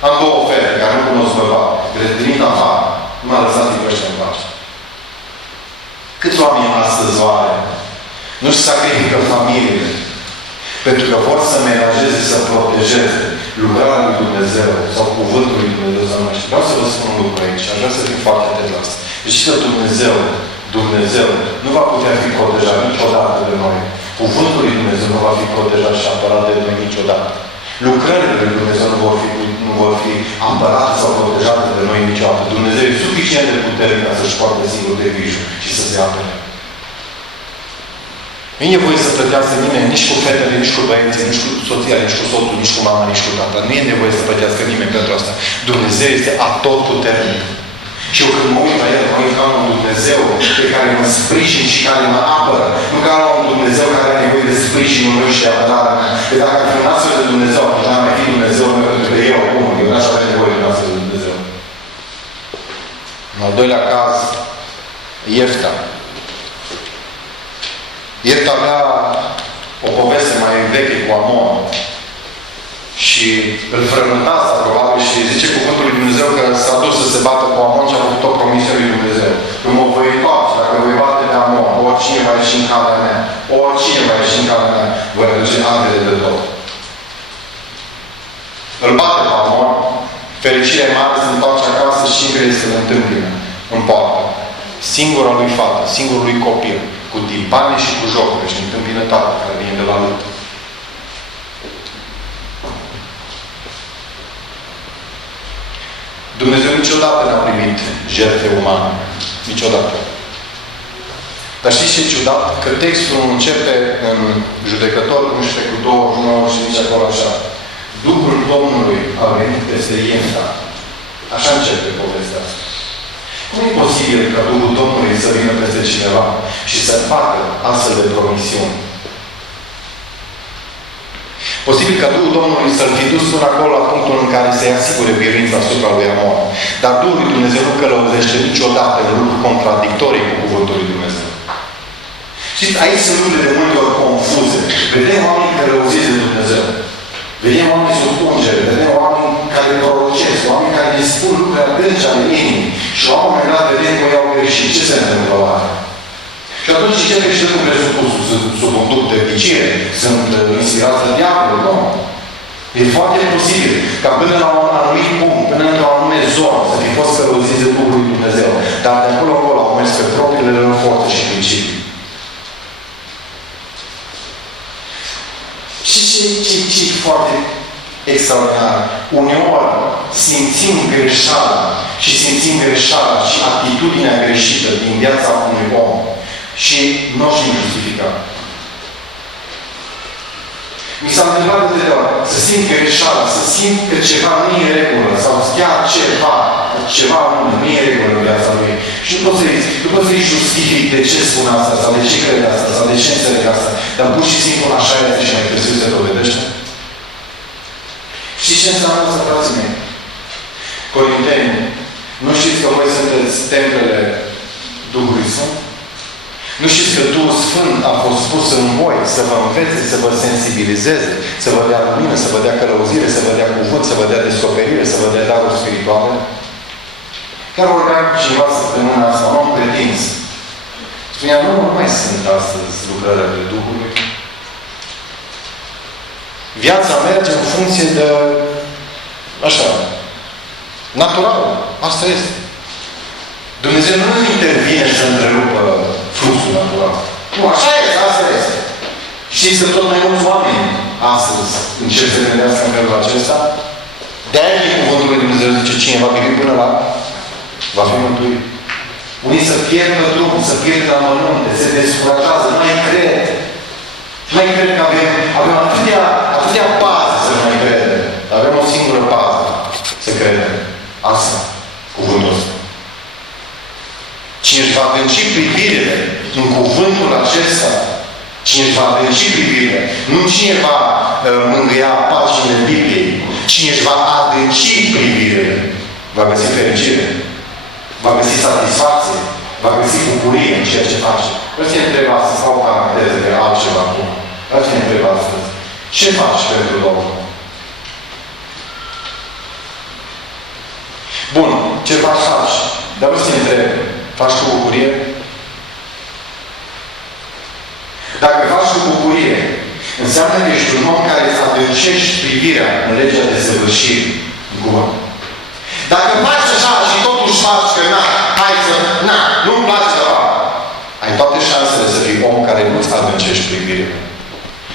Am două oferte care nu cunosc bărbat. Le trimit afară. numai lăsați-i pe ăștia în pace. Câți oameni astăzi oare nu-și sacrifică familiile pentru că vor să menajeze, să protejeze lucrarea lui Dumnezeu sau cuvântul lui Dumnezeu să numește. Vreau să vă spun un lucru aici. Aș vrea să fiu foarte atent la asta. Deci că Dumnezeu nu va putea fi protejat niciodată de noi. Cuvântul lui Dumnezeu nu va fi protejat și apărat de noi niciodată. Lucrările lui Dumnezeu nu vor fi apărate sau protejate de noi niciodată. Dumnezeu e suficient de puternic ca să-și poarte singur de grijă și să se apere. Nu e nevoie să plătească nimeni, nici cu fetele, nici cu băieții, nici cu soția, nici cu soțul, nici cu mama, nici cu tata. Nu e nevoie să plătească nimeni pentru asta. Dumnezeu este atotputernic. Și eu când mă uit la El, mă uit ca un Dumnezeu pe care mă sprijin și care mă apără. Nu ca un Dumnezeu care are nevoie de sprijinul meu și de apărarea mea. Că dacă ar fi un astfel de Dumnezeu, atunci n-ar mai fi Dumnezeu meu, pentru că eu n-aș avea nevoie de un astfel de Dumnezeu. În al doilea caz, Iefta. Iefta avea o poveste mai veche cu Amon. Și îl frământa asta, probabil, și zice cuvântul lui Dumnezeu că s-a dus să se bată cu Amon și a făcut o promisiune lui Dumnezeu. Că mă voi întoarce, dacă voi bate pe Amon, oricine va ieși în calea mea, oricine va ieși în calea mea, voi aduce ambele de tot. Îl bate pe Amon, fericirea mare se întoarce acasă și încă este în întâmpină, în poartă. Singura lui fată, singurul lui copil, cu timpane și cu jocuri și întâmpină tatăl care vine de la luptă. Dumnezeu niciodată n-a primit jertfe umane. Niciodată. Dar știți ce e ciudat? Că textul începe în Judecător, nu știu, cu 29 și zice acolo așa. Duhul Domnului a venit peste Iefta. Așa începe povestea asta. Cum e posibil ca Duhul Domnului să vină peste cineva și să facă astfel de promisiuni? Posibil ca Duhul Domnului să-l fi dus până acolo la punctul în care să-i asigure biruința asupra lui Amon. Dar Duhul lui Dumnezeu nu călăuzește niciodată în lucruri contradictorii cu cuvântul lui Dumnezeu. Știți, aici sunt lucrurile de multe ori confuze. Vedem oameni călăuziți de Dumnezeu. Vedem oameni sub ungere. Vedem oameni care prorocesc. Oameni care ne spun lucruri adânci ale inimii. Și la un moment dat vedem că i-au greșit. Ce se întâmplă oare? Și atunci începe și de presupusul sub un duc de vicire. Sunt inspirați de diavolul, nu? E foarte posibil ca până la un anumit punct, până la o anume zonă, să fi fost călăuziți de Duhul lui Dumnezeu. Dar de acolo au mers pe propriile lor forțe și principii. Și ce e foarte extraordinar? Uneori simțim greșeala și atitudinea greșită din viața unui om. Și nu o știm justifica. Mi s-a întâmplat de câteva ori să simt greșeala, să simt că ceva nu e în regulă, sau chiar ceva nu e în regulă în viața lui. Și nu poți să-i justific de ce spun asta, sau de ce crede asta, sau de ce înțeleg asta. Dar pur și simplu așa este și mai târziu se dovedește. Și ce înseamnă asta, frații mei? Corinteni, nu știți că voi sunteți templele Duhului Sfânt? Nu știți că Duhul Sfânt a fost pus în voi să vă învețe, să vă sensibilizeze, să vă dea lumină, să vă dea călăuzire, să vă dea cuvânt, să vă dea descoperire, să vă dea daruri spirituale? Chiar vorbeam cu cineva săptămâna asta, un om pretins. Spunea, nu mai sunt astăzi lucrările Duhului. Viața merge în funcție de, așa, natural. Asta este. Dumnezeu nu intervine să întrerupă fluxul natural. Nu, așa este, asta este. Știți că tot mai mulți oameni astăzi încep să gândească în felul acesta? De-aia cuvântul lui Dumnezeu zice, cine va privi până la va fi mântuit. Unii să pierdă drumul, să pierdă amănunte, se descurajează, nu mai cred. Nu mai cred că avem atâtea baze să mai credem. Avem o singură bază să credem. Asta, cuvântul ăsta. Cine își va adânci privirile în cuvântul acesta, cine își va adânci privirile, nu cine va mângâia paginile Bibliei, cine își va adânci privirile, va găsi fericire, va găsi satisfacție, va găsi bucurie în ceea ce face. Vreau să ne întreb astăzi, sau o paranteză de altceva acum. Vreau să ne întreb astăzi, ce faci pentru Domnul? Bun, ce faci? Dar vreau să Faci cu bucurie? Dacă faci cu bucurie, înseamnă că ești un om care îți adâncești privirea în legea de săvârșire. Dacă faci așa și totuși faci că hai să, nu-mi place să fac, ai toate șansele să fii om care nu-ți adâncești privirea.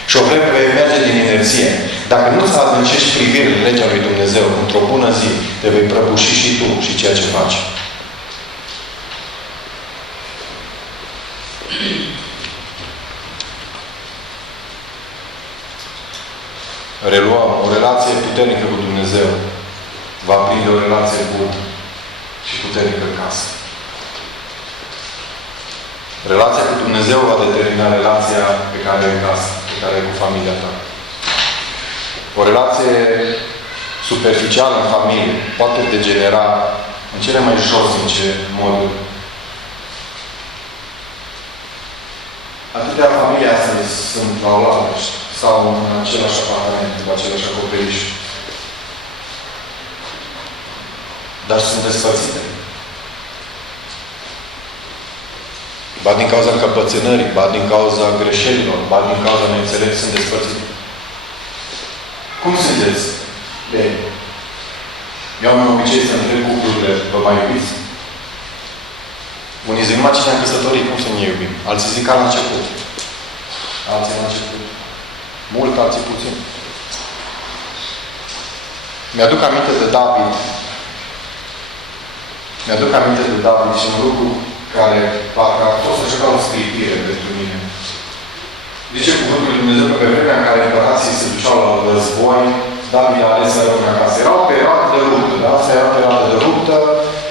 Și o vreme vei merge din inerție. Dacă nu-ți adâncești privirea în legea lui Dumnezeu, într-o bună zi, te vei prăbuși și tu și ceea ce faci. Reluăm o relație puternică cu Dumnezeu. Va prinde o relație bună și puternică în casă. Relația cu Dumnezeu va determina relația pe care o ai în casă, pe care o ai cu familia ta. O relație superficială în familie poate degenera în cele mai josnice moduri. Atâtea familii astăzi sunt la o lată, sau în același apartament, cu același acoperiș. Dar sunt despărțite. Ba din cauza încăpățânării, ba din cauza greșelilor, ba din cauza neînțelegeri, sunt despărțite. Cum sunteți? Bine. Eu am un obicei să întreb cuplurile, vă mai iubiți? Unii zic, numai cine am căsătorit, cum să ne iubim? Alții zic ca la început. Alții la început. Mult, alții puțin. Mi-aduc aminte de David. Mi-aduc aminte de David și un lucru care parcă a fost așa ca o scripire pentru mine. Zice cuvântul lui Dumnezeu că pe vremea în care împărații se duceau la război, David a ales să rămână acasă. Era o perioadă de luptă, da? Asta era o perioadă de luptă.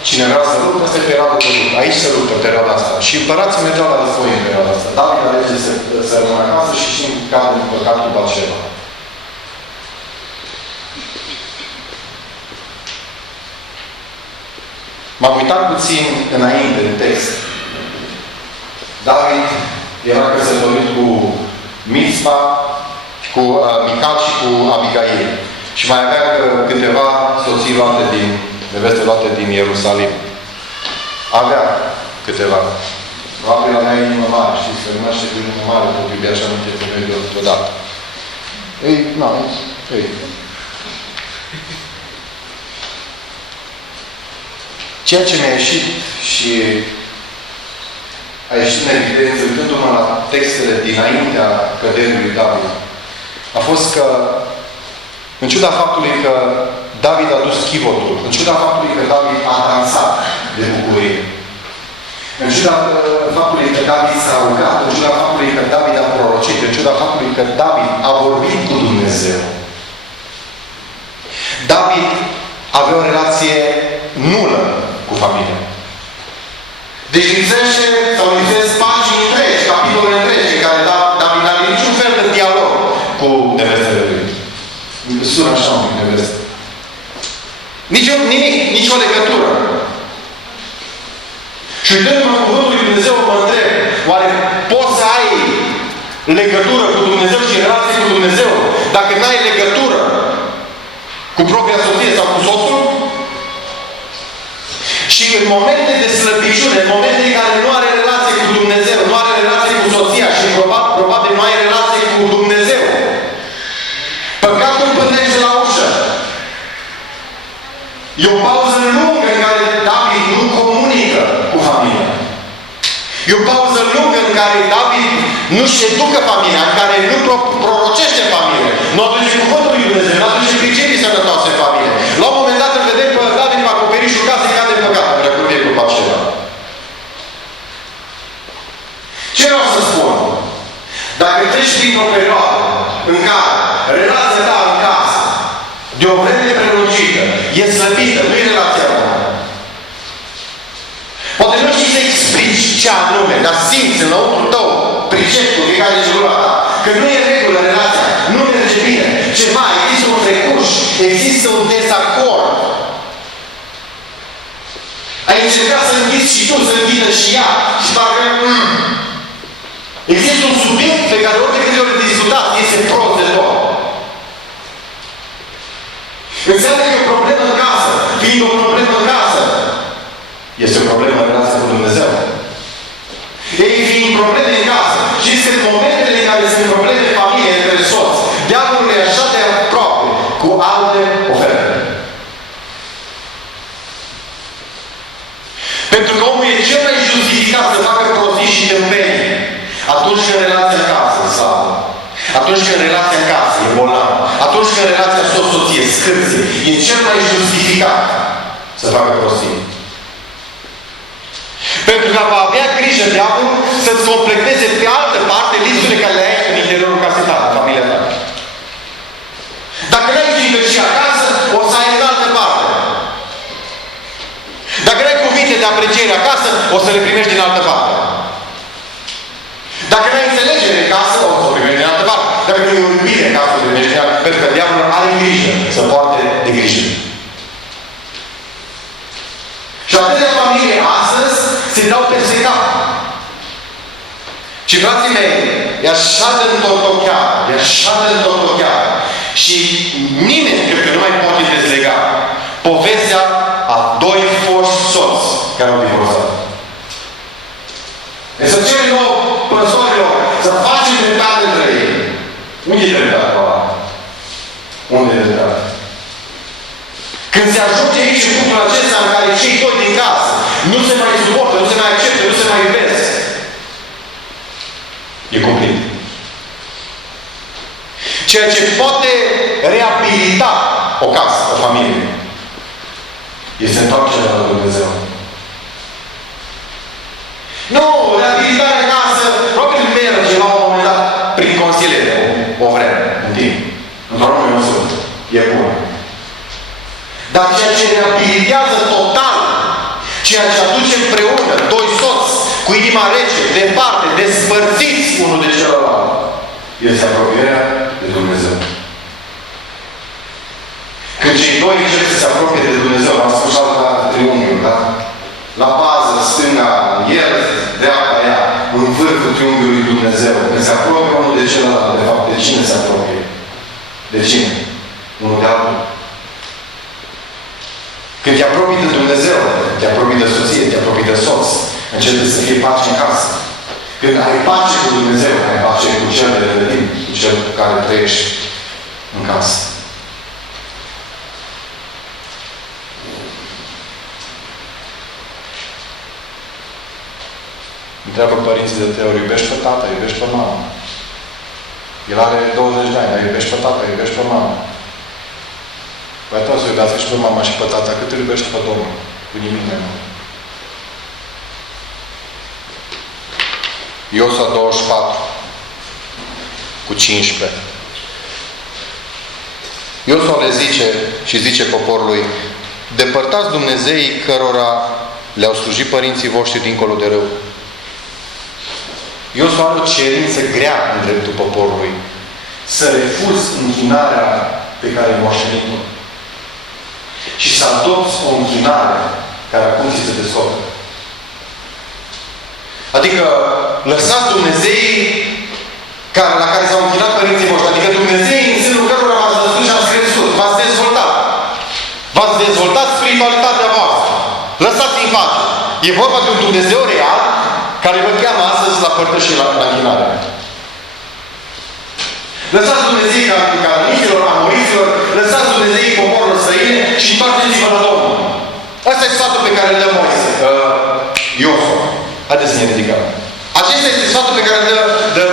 Cine vrea să luptă, asta e perioada de luptă. Aici se luptă perioada asta. Și împărații mergeau la război în perioada asta. David alege să rămână acasă și în cadrul în păcatul Batșeba. M-am uitat puțin înainte în text. David era căsătorit cu Mitzpa, cu Mical și cu Abigail. Și mai avea câteva soții luate neveste luate din Ierusalim. Avea câteva. Probabil avea inimă mare. Știți că nu știu cu inimă mare, tot iubea așa nu te femeie deodată. Ceea ce mi-a ieșit și a ieșit în evidență, uitându-mă la textele dinaintea căderii lui David, a fost că, în ciuda faptului că David a dus chivotul, în ciuda faptului că David a dansat de bucurie, în ciuda faptului că David s-a rugat, în ciuda faptului că David a prorocit, în ciuda faptului că David a vorbit cu Dumnezeu, David avea o relație nulă cu familia. Deci lipsește sau lipsesc pagini întregi, capitole întregi, în care David n-are niciun fel de dialog cu nevestele lui. Sună așa un pic neveste. Nimic, nicio legătură. Și uitându-mă în cuvântul lui Dumnezeu, mă întreb, oare poți să ai legătură cu Dumnezeu și relație cu Dumnezeu dacă n-ai legătură cu propria soție sau cu soțul? Și în momente de slăbiciune, în momente în care nu are relație cu Dumnezeu, nu are relație cu soția și probabil nu are relație cu Dumnezeu, păcatul pândește la ușă. E o pauză lungă în care David nu comunică cu familia. E o pauză lungă în care David nu-și educă familia, în care nu prorocește familie. Nu aduce cuvântul lui Dumnezeu, nu aduce principii sănătoase în familie. La un moment dat îl vedem pe David pe acoperișul casei cade în păcat, precum e cu Batșeba. Ce vreau să spun? Dacă treci printr-o perioadă în care relația ta în casă, de o vreme prelungită, e slăbită, nu e relația bună. Poate nu știi să explici ce anume, dar simți înăuntru tău, priceptul, fiecare celula ta, că nu e regulă relația, nu merge bine. Ceva, există un trecuș, există un dezacord. Ai încercat să închizi și tu, să închidă și ea. Și parcă... Există un subiect pe care orice câte ori discutat, este prost de tot. Înseamnă că e o problemă în casă. Fiind o problemă în casă, este o problemă în relație cu Dumnezeu. Atunci când relația în casă, slavă. Atunci când relația în casă e bolnavă. Atunci când relația soț-soție, scârție, e cel mai justificat să facă prostii. Pentru că va avea grijă diavolul să-ți completeze pe altă parte lipsurile care le ai în interiorul casei tale, în familia ta. Dacă n-ai grijă acasă, o să ai în altă parte. Dacă n-ai cuvinte de apreciere acasă, o să le primești din altă parte. Dacă n-ai înțelegere în casă, o să o primești din altă parte. Dacă nu e o iubire în casă, o primești din altă parte. Pentru că diavolul are grijă să poarte de grijă. Și atâtea familie astăzi se dau peste cap. Și frații mei, e așa de întortocheat, e așa de întortocheat. Și nimeni, cred că nu mai poate dezlega povestea a doi foști soți care au divorțat. Deci să cerem nouă păstorilor să facem dreptate între ei. Unde e dreptate, ăla? Unde e dreptate? Când se ajunge aici în punctul acesta în care cei doi din casă nu se mai suportă, nu se mai acceptă, nu se mai iubesc, e cumplit. Ceea ce poate reabilita o casă, o familie, este întoarcerea la Dumnezeu. Nu, reabilitarea în casă, probabil merge la un moment dat prin consiliere, o vreme, în timp. Într-o anume măsură. E bună. Dar ceea ce reabilitează total, ceea ce aduce împreună doi soți cu inima rece, departe, despărțiți unul de celălalt, este apropierea de Dumnezeu. Când cei doi încep să se apropie de Dumnezeu, am spus la triunghiul, da? La bază, stânga, el, dreapta ea, în vârful triunghiului Dumnezeu. Când se apropie unul de celălalt, de fapt, de cine se apropie? De cine? Unul de altul. Când te apropii de Dumnezeu, te apropii de soție, te apropii de soț, începe să fie pace în casă. Când ai pace cu Dumnezeu, ai pace cu cel de vedem, cu cel cu care trăiești în casă. Întreabă părinții de teori, iubești pe tata, iubești pe mamă. El are 20 de ani, dar iubești pe tata, iubești pe mamă. Păi atunci să iubească și pe mama și pe tata, cât îl iubești pe Domnul? Cu nimic mai mult. Iosua 24 cu 15. Iosua le zice și zice poporului: depărtați Dumnezeii cărora le-au slujit părinții voștri dincolo de râu. Iosua are o cerință grea în dreptul poporului. Să refuzi închinarea pe care ai moștenit-o. Și să adopți o închinare care acum ți se descoperă. Adică lăsați Dumnezeii la care s-au închinat părinții voștri. Adică Dumnezeii în sânul cărora v-ați născut și ați crescut. V-ați dezvoltat. V-ați dezvoltat spiritualitatea voastră. Lăsați-i în pace. E vorba de un Dumnezeu real care vă cheamă astăzi la părtășii la închinare. Lăsați Dumnezeii cananiților, amoriților, lăsați Dumnezeii poporilor străine și întoarceți-vă la Domnul. Asta e sfatul pe care îl dă Moise. Iosua. Haideți să ne ridicăm. Acesta este sfatul pe care îl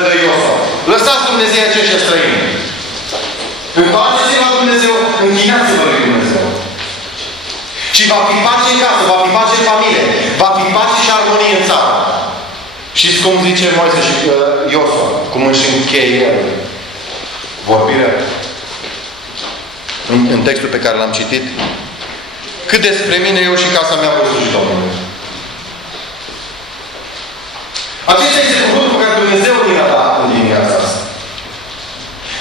dă Iosua. Lăsați Dumnezeii aceștia străini. Întoarceți-vă la Dumnezeu, închinați-vă lui Dumnezeu. Și va fi pace în casă, va fi pace în familie, va fi pace și armonie în țară. Știți cum zice Moise și Iosua? Cum își încheie el vorbirea în textul pe care l-am citit? Cât despre mine, eu și casa mea vor sluji Domnului. Acesta este cuvântul pe care Dumnezeu ne-a dat în dimineața asta.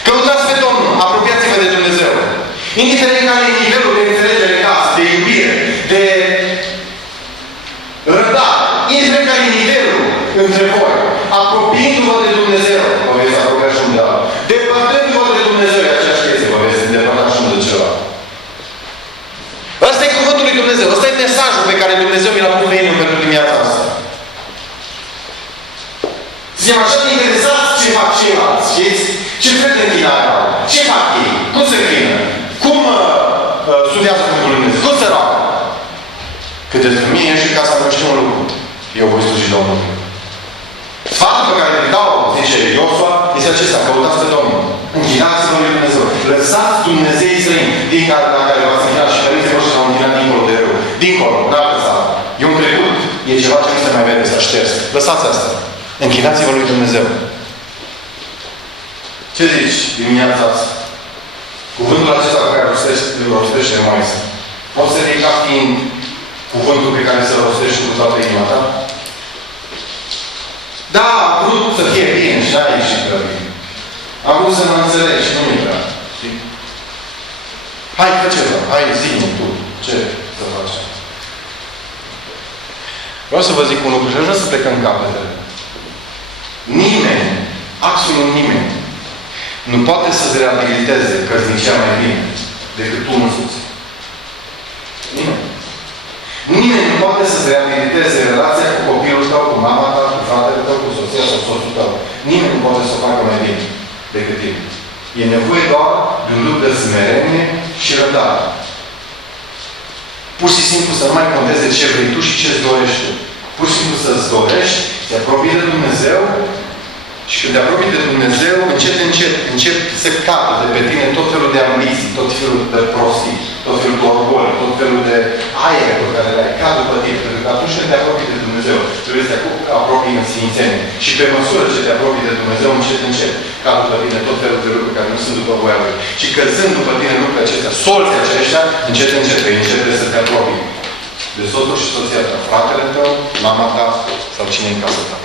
Căutați pe Domnul, apropiați-vă de Dumnezeu. Indiferent care e nivelul de înțelegere în casă, de iubire, de răbdare, indiferent care e nivelul între voi, apropiindu-vă de Dumnezeu, vă veți apropia și unul de altul. Depărtându-vă de Dumnezeu, e aceeași chestie, vă veți îndepărta și unul de celălalt. Ăsta e cuvântul lui Dumnezeu. Ăsta e mesajul pe care Dumnezeu mi l-a pus pe inimă pentru dimineața asta. Suntem așa de interesați ce fac ceilalți, știți? Ce fel de închinare au? Ce fac ei? Cum se închină? Cum studiază cuvântul lui Dumnezeu? Cum se roagă? Cât despre mine și casa mea știu un lucru. Eu voi sluji Domnului. Sfatul pe care îl dau condiția acestea, căutați pe Domnul. Închinați-vă lui Dumnezeu. Lăsați Dumnezeii străini, din care la care v-ați închinat și părinții voștri s-au închinat dincolo de râu. Dincolo, n-a lăsat. E un trecut. E ceva ce nu se mai vede, s-a șters. Lăsați asta. Închinați-vă lui Dumnezeu. Ce zici dimineața asta? Cuvântul acesta pe care îl rostește Moise. Poți să iei ca fiind cuvântul pe care să-l rostești cu toată inima ta? Da, am vrut să fie bine și n-a ieșit prea bine. Am vrut să mă înțelegi și nu mi-e prea. Știi? Hai, fă ceva. Hai, zi-mi tu. Ce să faci? Vreau să vă zic un lucru și aș vrea să plecăm capetele. Nimeni, absolut nimeni, nu poate să-ți reabiliteze căsnicia mai bine decât tu însuți. Nimeni. Nimeni nu poate să-ți reabiliteze relația cu copilul tău, cu mama ta, cu fratele tău, cu soția sau soțul tău. Nimeni nu poate să o facă mai bine decât tine. E nevoie doar de un lucru de smerenie și răbdare. Pur și simplu să nu mai conteze ce vrei tu și ce-ți dorești tu. Pur și simplu să-ți dorești, te apropii de Dumnezeu și când te apropii de Dumnezeu, încep să cadă de pe tine tot felul de ambiții, tot felul de prostii, tot felul de orgol, tot felul de aer pe care le-ai cadă pe tine. Pentru că atunci când te apropii de Dumnezeu, trebuie să te apropii în sfințenie. Și pe măsură ce te apropii de Dumnezeu, încet, cadă pe tine tot felul de lucruri care nu sunt după voia Lui. Și căzând după tine lucrurile acestea, solții aceștia, încet, trebuie să te apropii de soțul și soția ta, fratele tău, mama ta sau cine în casa ta.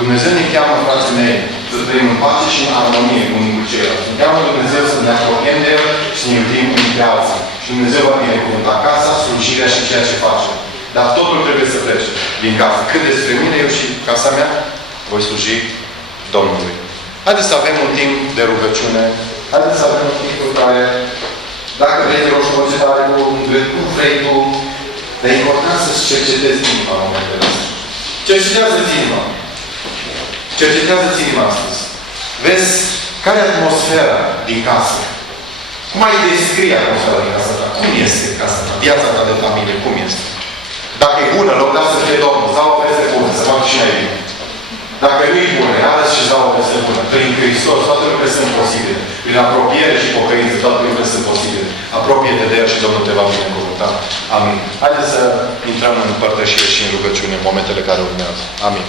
Dumnezeu ne cheamă, frații mei, să trăim în pace și în armonie unii cu ceilalți. Ne cheamă Dumnezeu să ne apropiem de El și să ne iubim unii pe alții. Și Dumnezeu va binecuvânta casa, slujirea și ceea ce facem. Dar totul trebuie să plece din casă. Cât despre mine, eu și casa mea, voi sluji Domnului. Haideți să avem un timp de rugăciune. Haideți să avem un timp în care, dacă vrei de roșu-băcetare, cum vrei tu, dar e important să-ți cercetezi inima în momentele astea. Cercetează-ți inima. Cercetează-ți inima astăzi. Vezi care e atmosfera din casă. Cum ai descrie atmosfera din casa ta? Cum este casa ta? Viața ta de familie, cum este? Dacă e bună, lăuda să fie Domnul. Sau o veste bună, să facă și mai bine. Dacă nu e bună, iarăși și dau o veste bună. Prin Hristos, toate lucrurile sunt posibile. Prin apropiere și pocăință, toate lucrurile sunt posibile. Apropie-te de El și Domnul te va binecuvânta. Amin. Haideți să intrăm în împărtășire și în rugăciune în momentele care urmează. Amin.